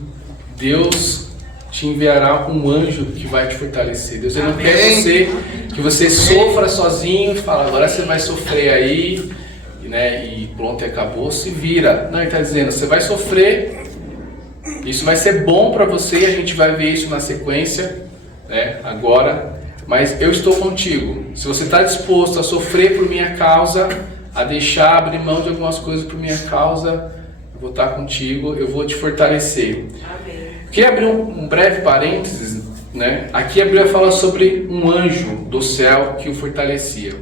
Deus te enviará um anjo que vai te fortalecer. Deus não quer que você sofra sozinho e fala, agora você vai sofrer aí, né, e pronto, acabou, se vira. Não, ele está dizendo, você vai sofrer, isso vai ser bom para você, e a gente vai ver isso na sequência, né, agora, mas eu estou contigo. Se você está disposto a sofrer por minha causa, a deixar, abrir mão de algumas coisas por minha causa, eu vou estar contigo, eu vou te fortalecer. Amém. Queria abrir um breve parênteses, né? Aqui a Bíblia fala sobre um anjo do céu que o fortalecia.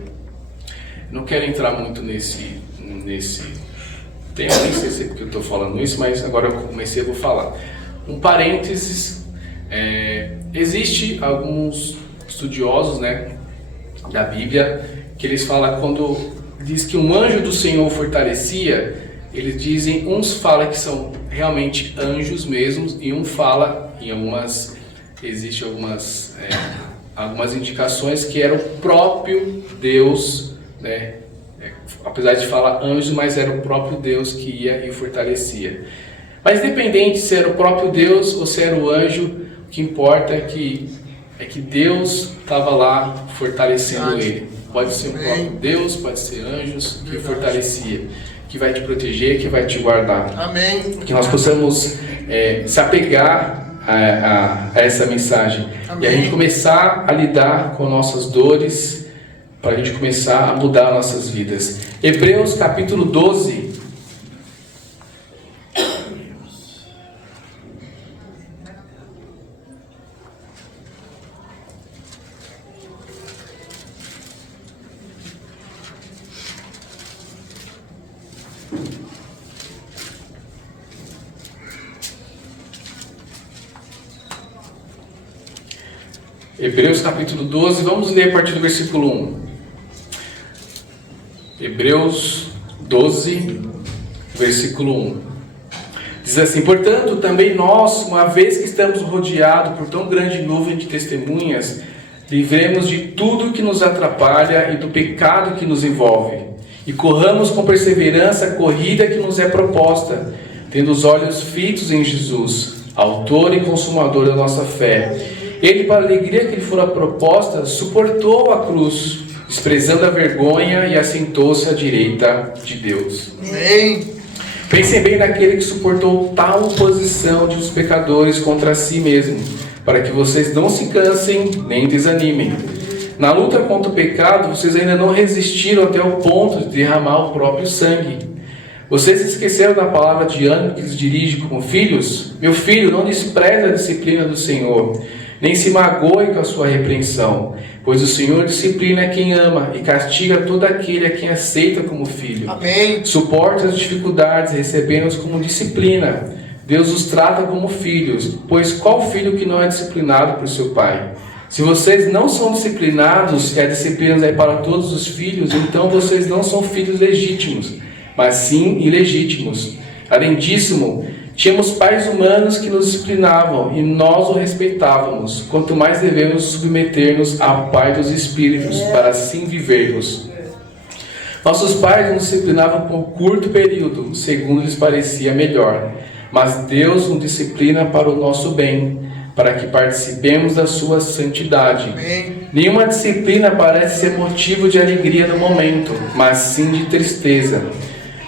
Não quero entrar muito nesse tema, nem sei se é porque eu estou falando isso, mas agora eu comecei, eu vou falar. Um parênteses, existe alguns estudiosos, né, da Bíblia, que eles falam, quando diz que um anjo do Senhor fortalecia, eles dizem, uns falam que são realmente anjos mesmos, e um fala, existe algumas indicações que era o próprio Deus, né? Apesar de falar anjo, mas era o próprio Deus que ia e fortalecia. Mas independente se era o próprio Deus ou se era o anjo, o que importa é que Deus estava lá fortalecendo ele. Pode ser o próprio Deus, pode ser anjos que o fortalecia, que vai te proteger, que vai te guardar. Amém. Que nós possamos se apegar a essa mensagem. Amém. E a gente começar a lidar com nossas dores, para a gente começar a mudar nossas vidas. Hebreus capítulo 12. Hebreus capítulo 12, vamos ler a partir do versículo 1. Hebreus 12, versículo 1. Diz assim: portanto, também nós, uma vez que estamos rodeados por tão grande nuvem de testemunhas, livremos de tudo que nos atrapalha e do pecado que nos envolve, e corramos com perseverança a corrida que nos é proposta, tendo os olhos fitos em Jesus, autor e consumador da nossa fé. Ele, para a alegria que lhe fora proposta, suportou a cruz, desprezando a vergonha, e assentou-se à direita de Deus. Amém. Pensem bem naquele que suportou tal oposição de os pecadores contra si mesmo, para que vocês não se cansem nem desanimem. Na luta contra o pecado, vocês ainda não resistiram até o ponto de derramar o próprio sangue. Vocês esqueceram da palavra de ânimo que lhes dirige como filhos? Meu filho, não despreze a disciplina do Senhor, nem se magoe com a sua repreensão, pois o Senhor disciplina quem ama e castiga todo aquele a quem aceita como filho. Amém. Suporte as dificuldades, recebendo-os como disciplina. Deus os trata como filhos, pois qual filho que não é disciplinado por seu pai? Se vocês não são disciplinados e a disciplina é para todos os filhos, então vocês não são filhos legítimos, mas sim ilegítimos. Além disso, tínhamos pais humanos que nos disciplinavam e nós o respeitávamos. Quanto mais devemos submeter-nos ao Pai dos Espíritos, para assim vivermos. Nossos pais nos disciplinavam por um curto período, segundo lhes parecia melhor. Mas Deus nos disciplina para o nosso bem, para que participemos da sua santidade. Amém. Nenhuma disciplina parece ser motivo de alegria no momento, mas sim de tristeza.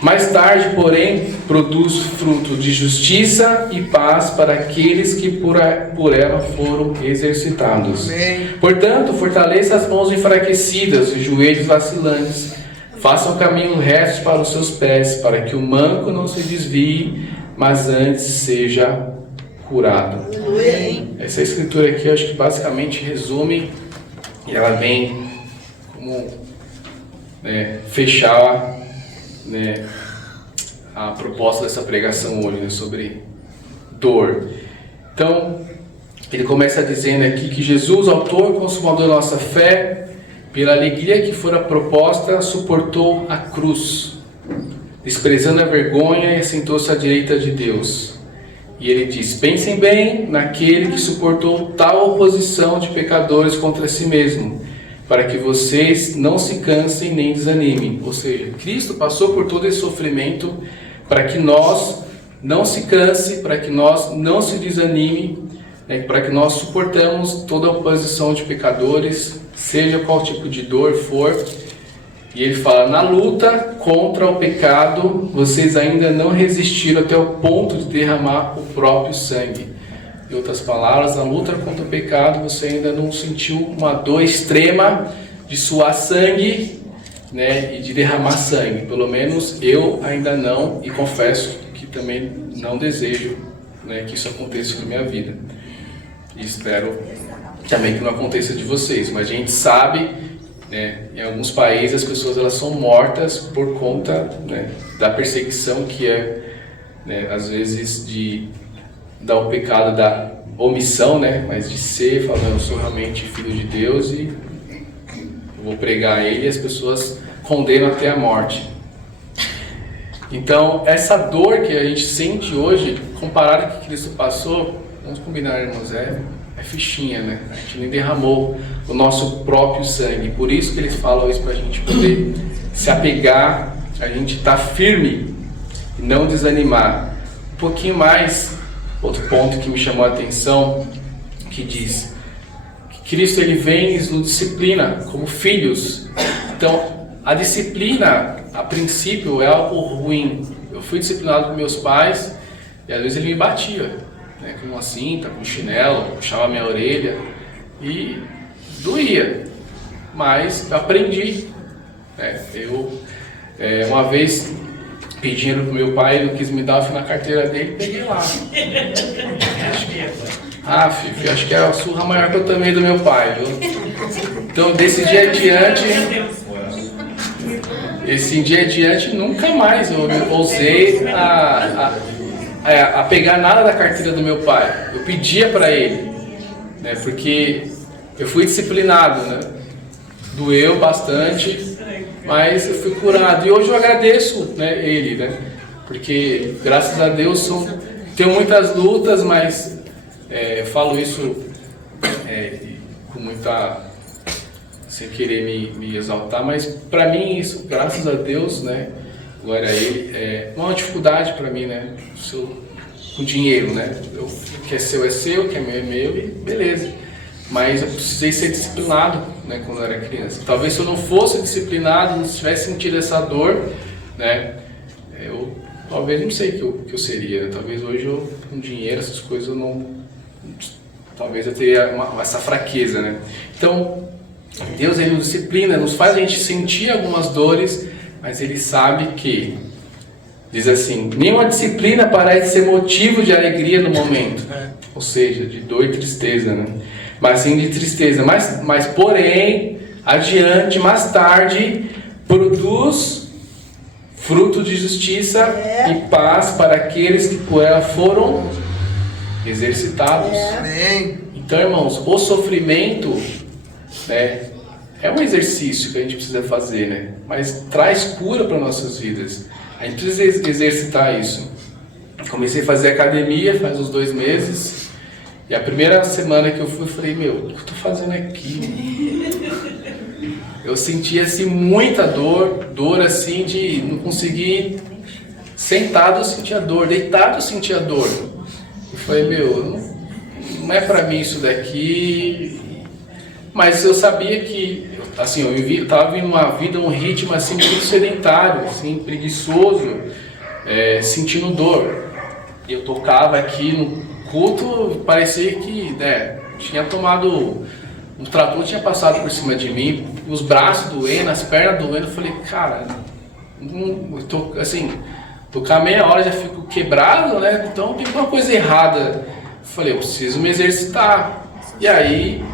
Mais tarde, porém, produz fruto de justiça e paz para aqueles que por ela foram exercitados. Amém. Portanto, fortaleça as mãos enfraquecidas, os joelhos vacilantes. Façam caminho retos para os seus pés, para que o manco não se desvie, mas antes seja curado. Essa escritura aqui, eu acho que basicamente resume, e ela vem como fechar, a proposta dessa pregação hoje, sobre dor. Então, ele começa dizendo aqui que Jesus, autor e consumador da nossa fé, pela alegria que fora proposta, suportou a cruz, desprezando a vergonha, e assentou-se à direita de Deus. E ele diz: pensem bem naquele que suportou tal oposição de pecadores contra si mesmo, para que vocês não se cansem nem desanimem. Ou seja, Cristo passou por todo esse sofrimento para que nós não se canse, para que nós não se desanime, para que nós suportamos toda a oposição de pecadores, seja qual tipo de dor for. E ele fala: na luta contra o pecado, vocês ainda não resistiram até o ponto de derramar o próprio sangue. Em outras palavras, na luta contra o pecado, você ainda não sentiu uma dor extrema de suar sangue, e de derramar sangue. Pelo menos eu ainda não, e confesso que também não desejo, que isso aconteça na minha vida. E espero também que não aconteça de vocês. Mas a gente sabe, em alguns países as pessoas elas são mortas por conta, da perseguição que às vezes dá o pecado da omissão, mas de ser, falando: eu sou realmente filho de Deus e eu vou pregar Ele, e as pessoas condenam até a morte. Então, essa dor que a gente sente hoje, comparada com o que Cristo passou, vamos combinar, irmãos, é fichinha, A gente nem derramou o nosso próprio sangue. Por isso que eles falam isso, para a gente poder se apegar, a gente estar firme e não desanimar. Um pouquinho mais, outro ponto que me chamou a atenção, que diz que Cristo ele vem e nos disciplina como filhos. Então, a disciplina, a princípio, é algo ruim. Eu fui disciplinado por meus pais e às vezes ele me batia, com uma cinta, com um chinelo, puxava a minha orelha e doía, mas eu aprendi. Uma vez pedi dinheiro pro meu pai, ele não quis me dar, eu fui na carteira dele e peguei lá. Filho, acho que é a surra maior que eu tomei do meu pai, viu? Então, desse dia adiante, nunca mais eu ousei a pegar nada da carteira do meu pai. Eu pedia para ele, porque eu fui disciplinado, doeu bastante, mas eu fui curado. E hoje eu agradeço, ele, porque graças a Deus tenho muitas lutas, mas eu falo isso com muita, sem querer me exaltar, mas para mim isso, graças a Deus, glória a Ele, é uma dificuldade para mim, com dinheiro, o que é seu, o que é meu e beleza. Mas eu precisei ser disciplinado, quando eu era criança. Talvez se eu não fosse disciplinado, não tivesse sentido essa dor, eu talvez não sei o que eu seria. Talvez hoje eu, com dinheiro, essas coisas, eu não... Talvez eu teria essa fraqueza, Então, Deus ele nos disciplina, nos faz a gente sentir algumas dores, mas Ele sabe que, diz assim, nenhuma disciplina parece ser motivo de alegria no momento, ou seja, de dor e tristeza, mas sim de tristeza, mas porém, adiante, mais tarde, produz fruto de justiça e paz para aqueles que por ela foram exercitados. Então, irmãos, o sofrimento, é um exercício que a gente precisa fazer, mas traz cura para nossas vidas. A gente precisa exercitar isso. Comecei a fazer academia faz uns 2 meses. E a primeira semana que eu fui, eu falei: o que eu estou fazendo aqui? Eu sentia assim, muita dor assim de não conseguir. Sentado eu sentia dor, deitado eu sentia dor. Eu falei: não é para mim isso daqui. Mas eu sabia que, assim, eu estava vivendo uma vida, um ritmo assim muito sedentário, assim, preguiçoso, sentindo dor. E eu tocava aqui no culto, parecia que, né, tinha tomado, um trator tinha passado por cima de mim, os braços doendo, as pernas doendo. Eu falei, cara, tocar meia hora já fico quebrado, né? Então tem alguma coisa errada. Eu falei, eu preciso me exercitar. E aí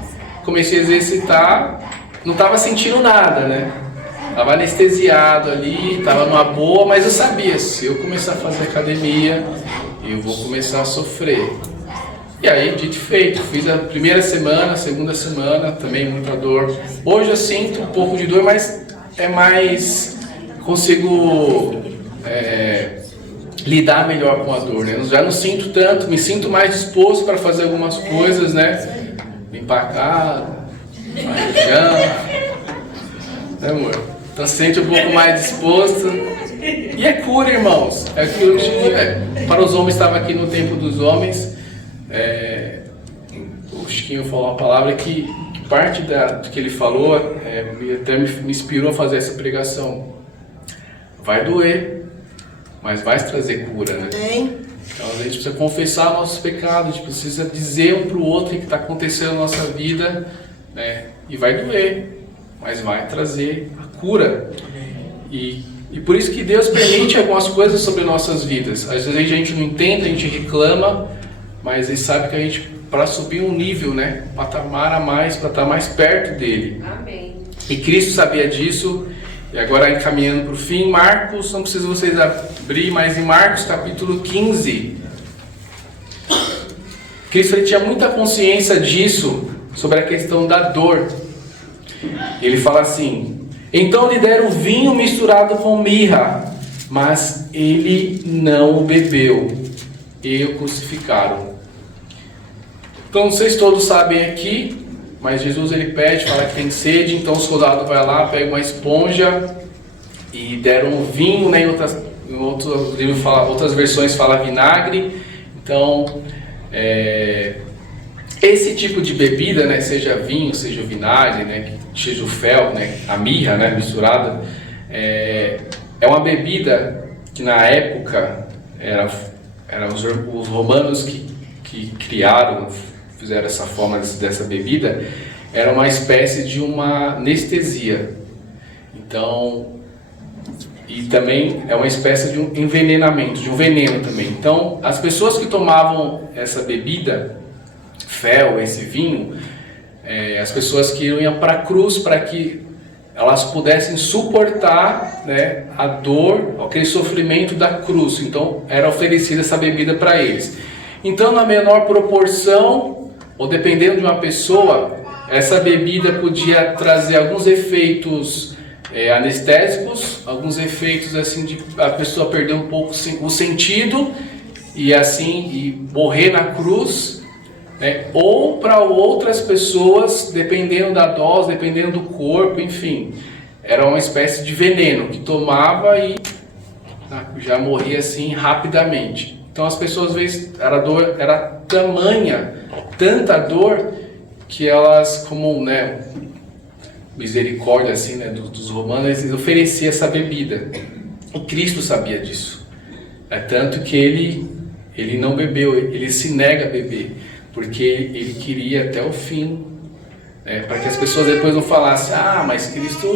comecei a exercitar, não estava sentindo nada, né? Tava anestesiado ali, tava numa boa, mas eu sabia, se eu começar a fazer academia, eu vou começar a sofrer. E aí, dito e feito, fiz a primeira semana, a segunda semana, também muita dor. Hoje eu sinto um pouco de dor, mas é mais... consigo lidar melhor com a dor, né? Eu já não sinto tanto, me sinto mais disposto para fazer algumas coisas, né? Limpar a casa, limpar o chão, né, amor? Então se sente um pouco mais disposto. E é cura, irmãos. É aquilo que para os homens estava aqui no tempo dos homens. O Chiquinho falou uma palavra que parte do que ele falou até me inspirou a fazer essa pregação. Vai doer, mas vai trazer cura, né? Então a gente precisa confessar nossos pecados, a gente precisa dizer um para o outro o que está acontecendo na nossa vida, né? E vai doer, mas vai trazer a cura. E por isso que Deus permite algumas coisas sobre nossas vidas. Às vezes a gente não entende, a gente reclama, mas Ele sabe que a gente, para subir um nível, né? Patamar a mais, para estar mais perto dEle. Amém. E Cristo sabia disso. E agora encaminhando para o fim, Marcos, não precisa vocês abrir, mas em Marcos capítulo 15, Cristo ele tinha muita consciência disso, sobre a questão da dor. Ele fala assim, então lhe deram vinho misturado com mirra, mas ele não o bebeu, e o crucificaram. Então vocês todos sabem aqui, mas Jesus ele pede, fala que tem sede, então o soldado vai lá, pega uma esponja e deram vinho, né? Em outros livros outras versões fala vinagre. Então, esse tipo de bebida, né? Seja vinho, seja vinagre, né? Seja o fel, né? A mirra, né? Misturada, é uma bebida que na época eram os romanos que criaram, fizeram essa forma dessa bebida, era uma espécie de uma anestesia. Então, e também é uma espécie de um envenenamento, de um veneno também. Então, as pessoas que tomavam essa bebida, fel, esse vinho, as pessoas que iam para a cruz para que elas pudessem suportar, né, a dor, aquele sofrimento da cruz. Então, era oferecida essa bebida para eles. Então, na menor proporção, ou dependendo de uma pessoa, essa bebida podia trazer alguns efeitos anestésicos, alguns efeitos assim de a pessoa perder um pouco o sentido e morrer na cruz, né? Ou para outras pessoas, dependendo da dose, dependendo do corpo, enfim, era uma espécie de veneno que tomava e já morria assim rapidamente. Então as pessoas às vezes era tamanha, tanta dor que elas, como, né, misericórdia assim, né, dos romanos, eles ofereciam essa bebida. E Cristo sabia disso. É tanto que ele não bebeu, ele se nega a beber, porque ele queria até o fim, né, para que as pessoas depois não falassem, mas Cristo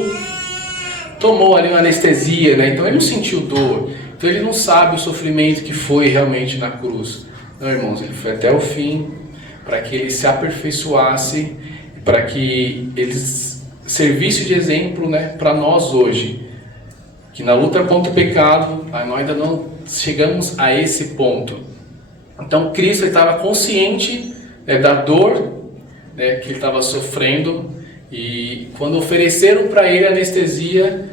tomou ali uma anestesia, né, então ele não sentiu dor, então ele não sabe o sofrimento que foi realmente na cruz. Não, irmãos, ele foi até o fim, para que ele se aperfeiçoasse, para que ele servisse de exemplo, né, para nós hoje, que na luta contra o pecado, nós ainda não chegamos a esse ponto. Então Cristo estava consciente, né, da dor, né, que ele estava sofrendo, e quando ofereceram para ele anestesia,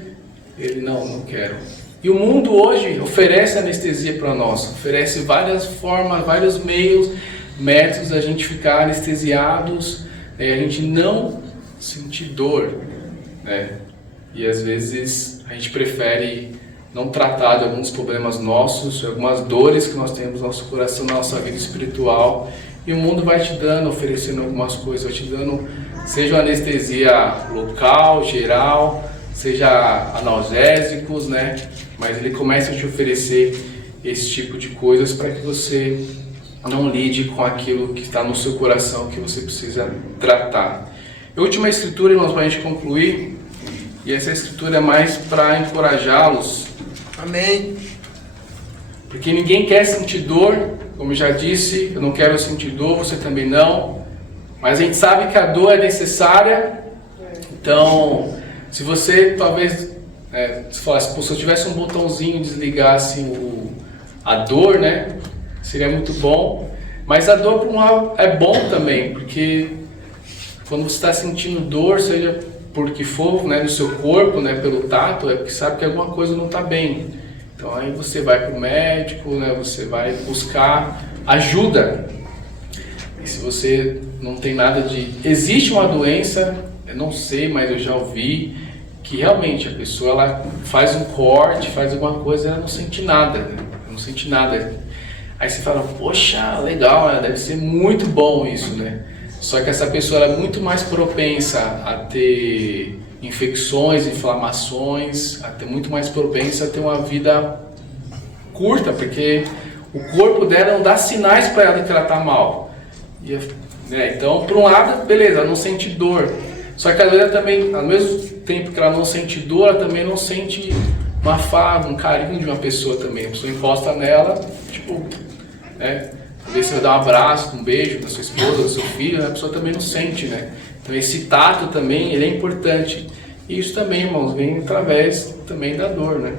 ele não quero. E o mundo hoje oferece anestesia para nós, oferece várias formas, vários métodos a gente ficar anestesiados, né, a gente não sentir dor, né? E às vezes a gente prefere não tratar de alguns problemas nossos, algumas dores que nós temos no nosso coração, na nossa vida espiritual, e o mundo vai te dando, oferecendo algumas coisas, vai te dando, seja anestesia local, geral, seja analgésicos, né? Mas ele começa a te oferecer esse tipo de coisas para que você não lide com aquilo que está no seu coração, que você precisa tratar. A última escritura, irmãos, para a gente concluir, e essa escritura é mais para encorajá-los. Amém. Porque ninguém quer sentir dor, como eu já disse, eu não quero sentir dor, você também não. Mas a gente sabe que a dor é necessária. Então, se você talvez, se falasse, se eu tivesse um botãozinho e desligasse a dor, né? Seria muito bom. Mas a dor, por um lado, é bom também, porque quando você está sentindo dor, seja por que for, né, no seu corpo, né, pelo tato, é porque sabe que alguma coisa não está bem. Então aí você vai para o médico, né, você vai buscar ajuda. E se você não tem nada de... Existe uma doença, eu não sei, mas eu já ouvi, que realmente a pessoa ela faz um corte, faz alguma coisa e ela não sente nada, né? Não sente nada. Aí você fala, poxa, legal, deve ser muito bom isso, né? Só que essa pessoa é muito mais propensa a ter infecções, inflamações, a ter muito mais propensa a ter uma vida curta, porque o corpo dela não dá sinais para ela que ela está mal. Então, por um lado, beleza, ela não sente dor. Só que às vezes ela também, ao mesmo tempo que ela não sente dor, ela também não sente um afago, um carinho de uma pessoa também. A pessoa encosta nela, tipo, né? Às vezes você vai dar um abraço, um beijo da sua esposa, do seu filho, a pessoa também não sente, né? Então esse tato também, ele é importante. E isso também, irmãos, vem através também da dor, né?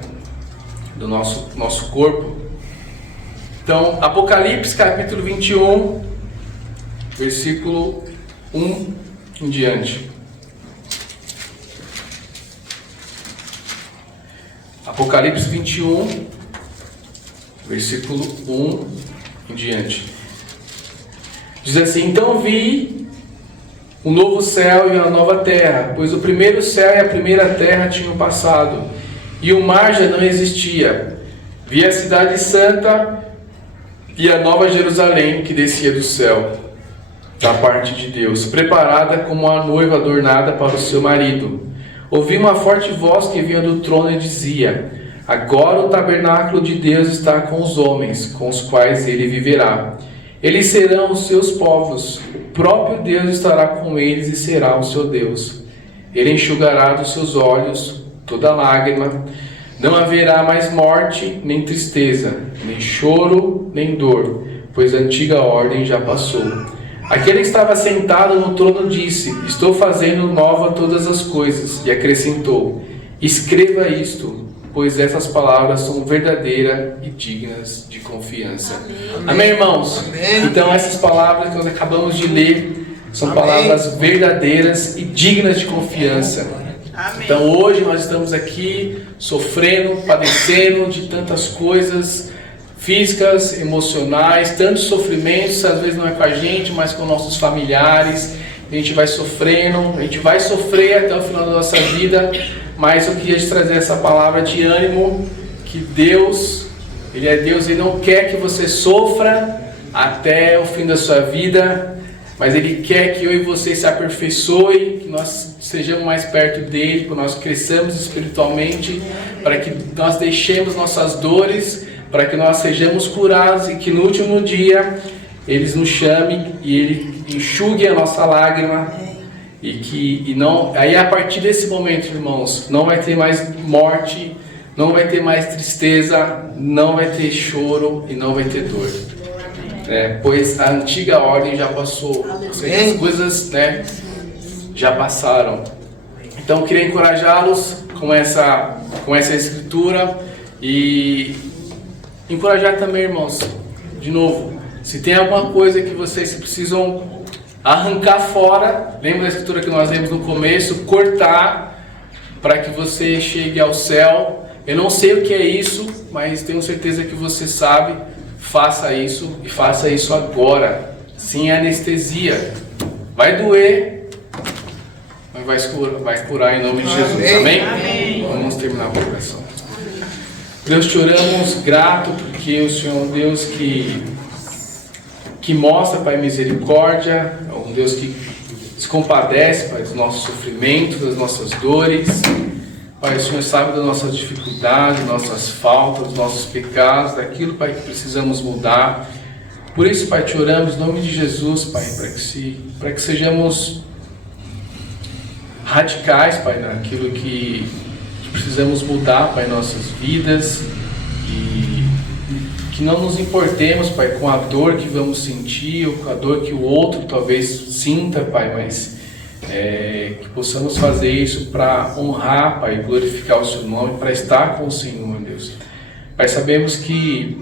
Do nosso corpo. Então, Apocalipse capítulo 21, versículo 1 em diante. Apocalipse 21, versículo 1 em diante. Diz assim: então vi um novo céu e uma nova terra, pois o primeiro céu e a primeira terra tinham passado, e o mar já não existia. Vi a cidade santa e a nova Jerusalém que descia do céu, da parte de Deus, preparada como uma noiva adornada para o seu marido. Ouvi uma forte voz que vinha do trono e dizia: agora o tabernáculo de Deus está com os homens, com os quais ele viverá. Eles serão os seus povos, o próprio Deus estará com eles e será o seu Deus. Ele enxugará dos seus olhos toda lágrima. Não haverá mais morte, nem tristeza, nem choro, nem dor, pois a antiga ordem já passou. Aquele que estava sentado no trono disse: estou fazendo nova todas as coisas. E acrescentou: escreva isto, pois essas palavras são verdadeiras e dignas de confiança. Amém, Amém, irmãos? Amém. Então essas palavras que nós acabamos de ler são Amém. Palavras verdadeiras e dignas de confiança. Amém. Então hoje nós estamos aqui sofrendo, padecendo de tantas coisas físicas, emocionais, tantos sofrimentos, às vezes não é com a gente, mas com nossos familiares. A gente vai sofrendo, a gente vai sofrer até o final da nossa vida, mas eu queria te trazer essa palavra de ânimo, que Deus, Ele é Deus, Ele não quer que você sofra até o fim da sua vida, mas Ele quer que eu e você se aperfeiçoe, que nós estejamos mais perto dEle, que nós cresçamos espiritualmente, para que nós deixemos nossas dores, para que nós sejamos curados e que no último dia Ele nos chame e Ele enxugue a nossa lágrima aí a partir desse momento, irmãos, não vai ter mais morte, não vai ter mais tristeza, não vai ter choro e não vai ter dor, pois a antiga ordem já passou, ou seja, as coisas, né, já passaram. Então eu queria encorajá-los com essa escritura e encorajar também, irmãos, de novo, se tem alguma coisa que vocês precisam arrancar fora, lembra da escritura que nós lemos no começo, cortar para que você chegue ao céu. Eu não sei o que é isso, mas tenho certeza que você sabe. Faça isso e faça isso agora, sem anestesia. Vai doer, mas vai curar em nome de Jesus. Amém? Amém? Vamos terminar a oração. Deus, te oramos grato porque o Senhor é um Deus que que mostra, Pai, misericórdia, é um Deus que se compadece, Pai, dos nossos sofrimentos, das nossas dores. Pai, o Senhor sabe das nossas dificuldades, das nossas faltas, dos nossos pecados, daquilo, Pai, que precisamos mudar. Por isso, Pai, te oramos em nome de Jesus, Pai, para que sejamos radicais, Pai, naquilo que precisamos mudar, Pai, em nossas vidas, e que não nos importemos, Pai, com a dor que vamos sentir ou com a dor que o outro talvez sinta, Pai, mas que possamos fazer isso para honrar, Pai, glorificar o Seu nome, para estar com o Senhor, Deus. Pai, sabemos que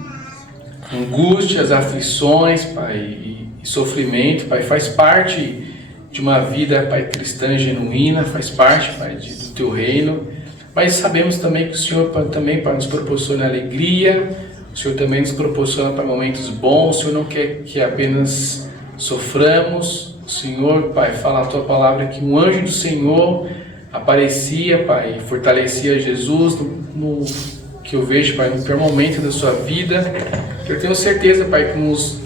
angústias, aflições, Pai, e sofrimento, Pai, faz parte de uma vida, Pai, cristã genuína, faz parte, Pai, do Teu reino, mas sabemos também que o Senhor também, Pai, nos proporciona alegria, o Senhor também nos proporciona, Pai, momentos bons, o Senhor não quer que apenas soframos. O Senhor, Pai, fala a Tua palavra que um anjo do Senhor aparecia, Pai, e fortalecia Jesus no que eu vejo, Pai, no pior momento da sua vida. Eu tenho certeza, Pai, que nos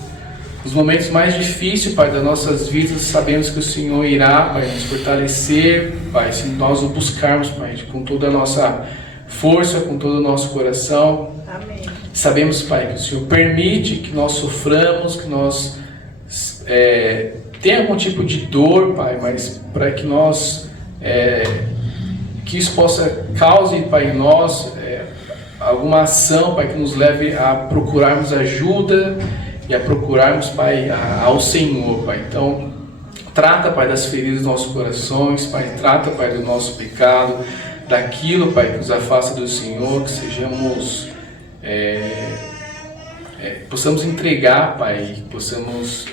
momentos mais difíceis, Pai, das nossas vidas, sabemos que o Senhor irá, Pai, nos fortalecer, Pai, se nós o buscarmos, Pai, com toda a nossa força, com todo o nosso coração. Amém. Sabemos, Pai, que o Senhor permite que nós soframos, que nós tenha algum tipo de dor, Pai, mas para que nós, que isso possa cause, Pai, em nós alguma ação, Pai, que nos leve a procurarmos ajuda e a procurarmos, Pai, ao Senhor, Pai. Então, trata, Pai, das feridas dos nossos corações, Pai, trata, Pai, do nosso pecado, daquilo, Pai, que nos afasta do Senhor, que sejamos, possamos entregar, Pai, possamos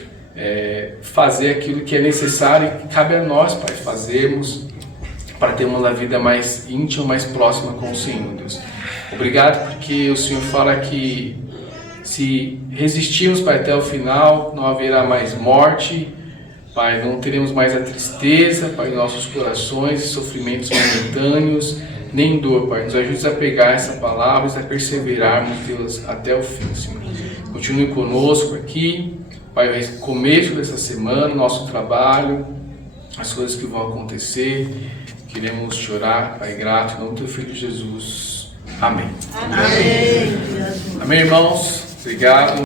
fazer aquilo que é necessário e que cabe a nós, Pai, fazermos para ter uma vida mais íntima, mais próxima com o Senhor, Deus. Obrigado porque o Senhor fala que se resistirmos, Pai, até o final, não haverá mais morte, Pai, não teremos mais a tristeza, Pai, em nossos corações, sofrimentos momentâneos, nem dor, Pai. Nos ajude a pegar essa palavra e a perseverarmos Deus, até o fim, Senhor. Continue conosco aqui, Pai, o começo dessa semana, nosso trabalho, as coisas que vão acontecer. Queremos te orar, Pai, grato, em nome do Teu Filho Jesus. Amém. Amém. Amém, irmãos. Obrigado.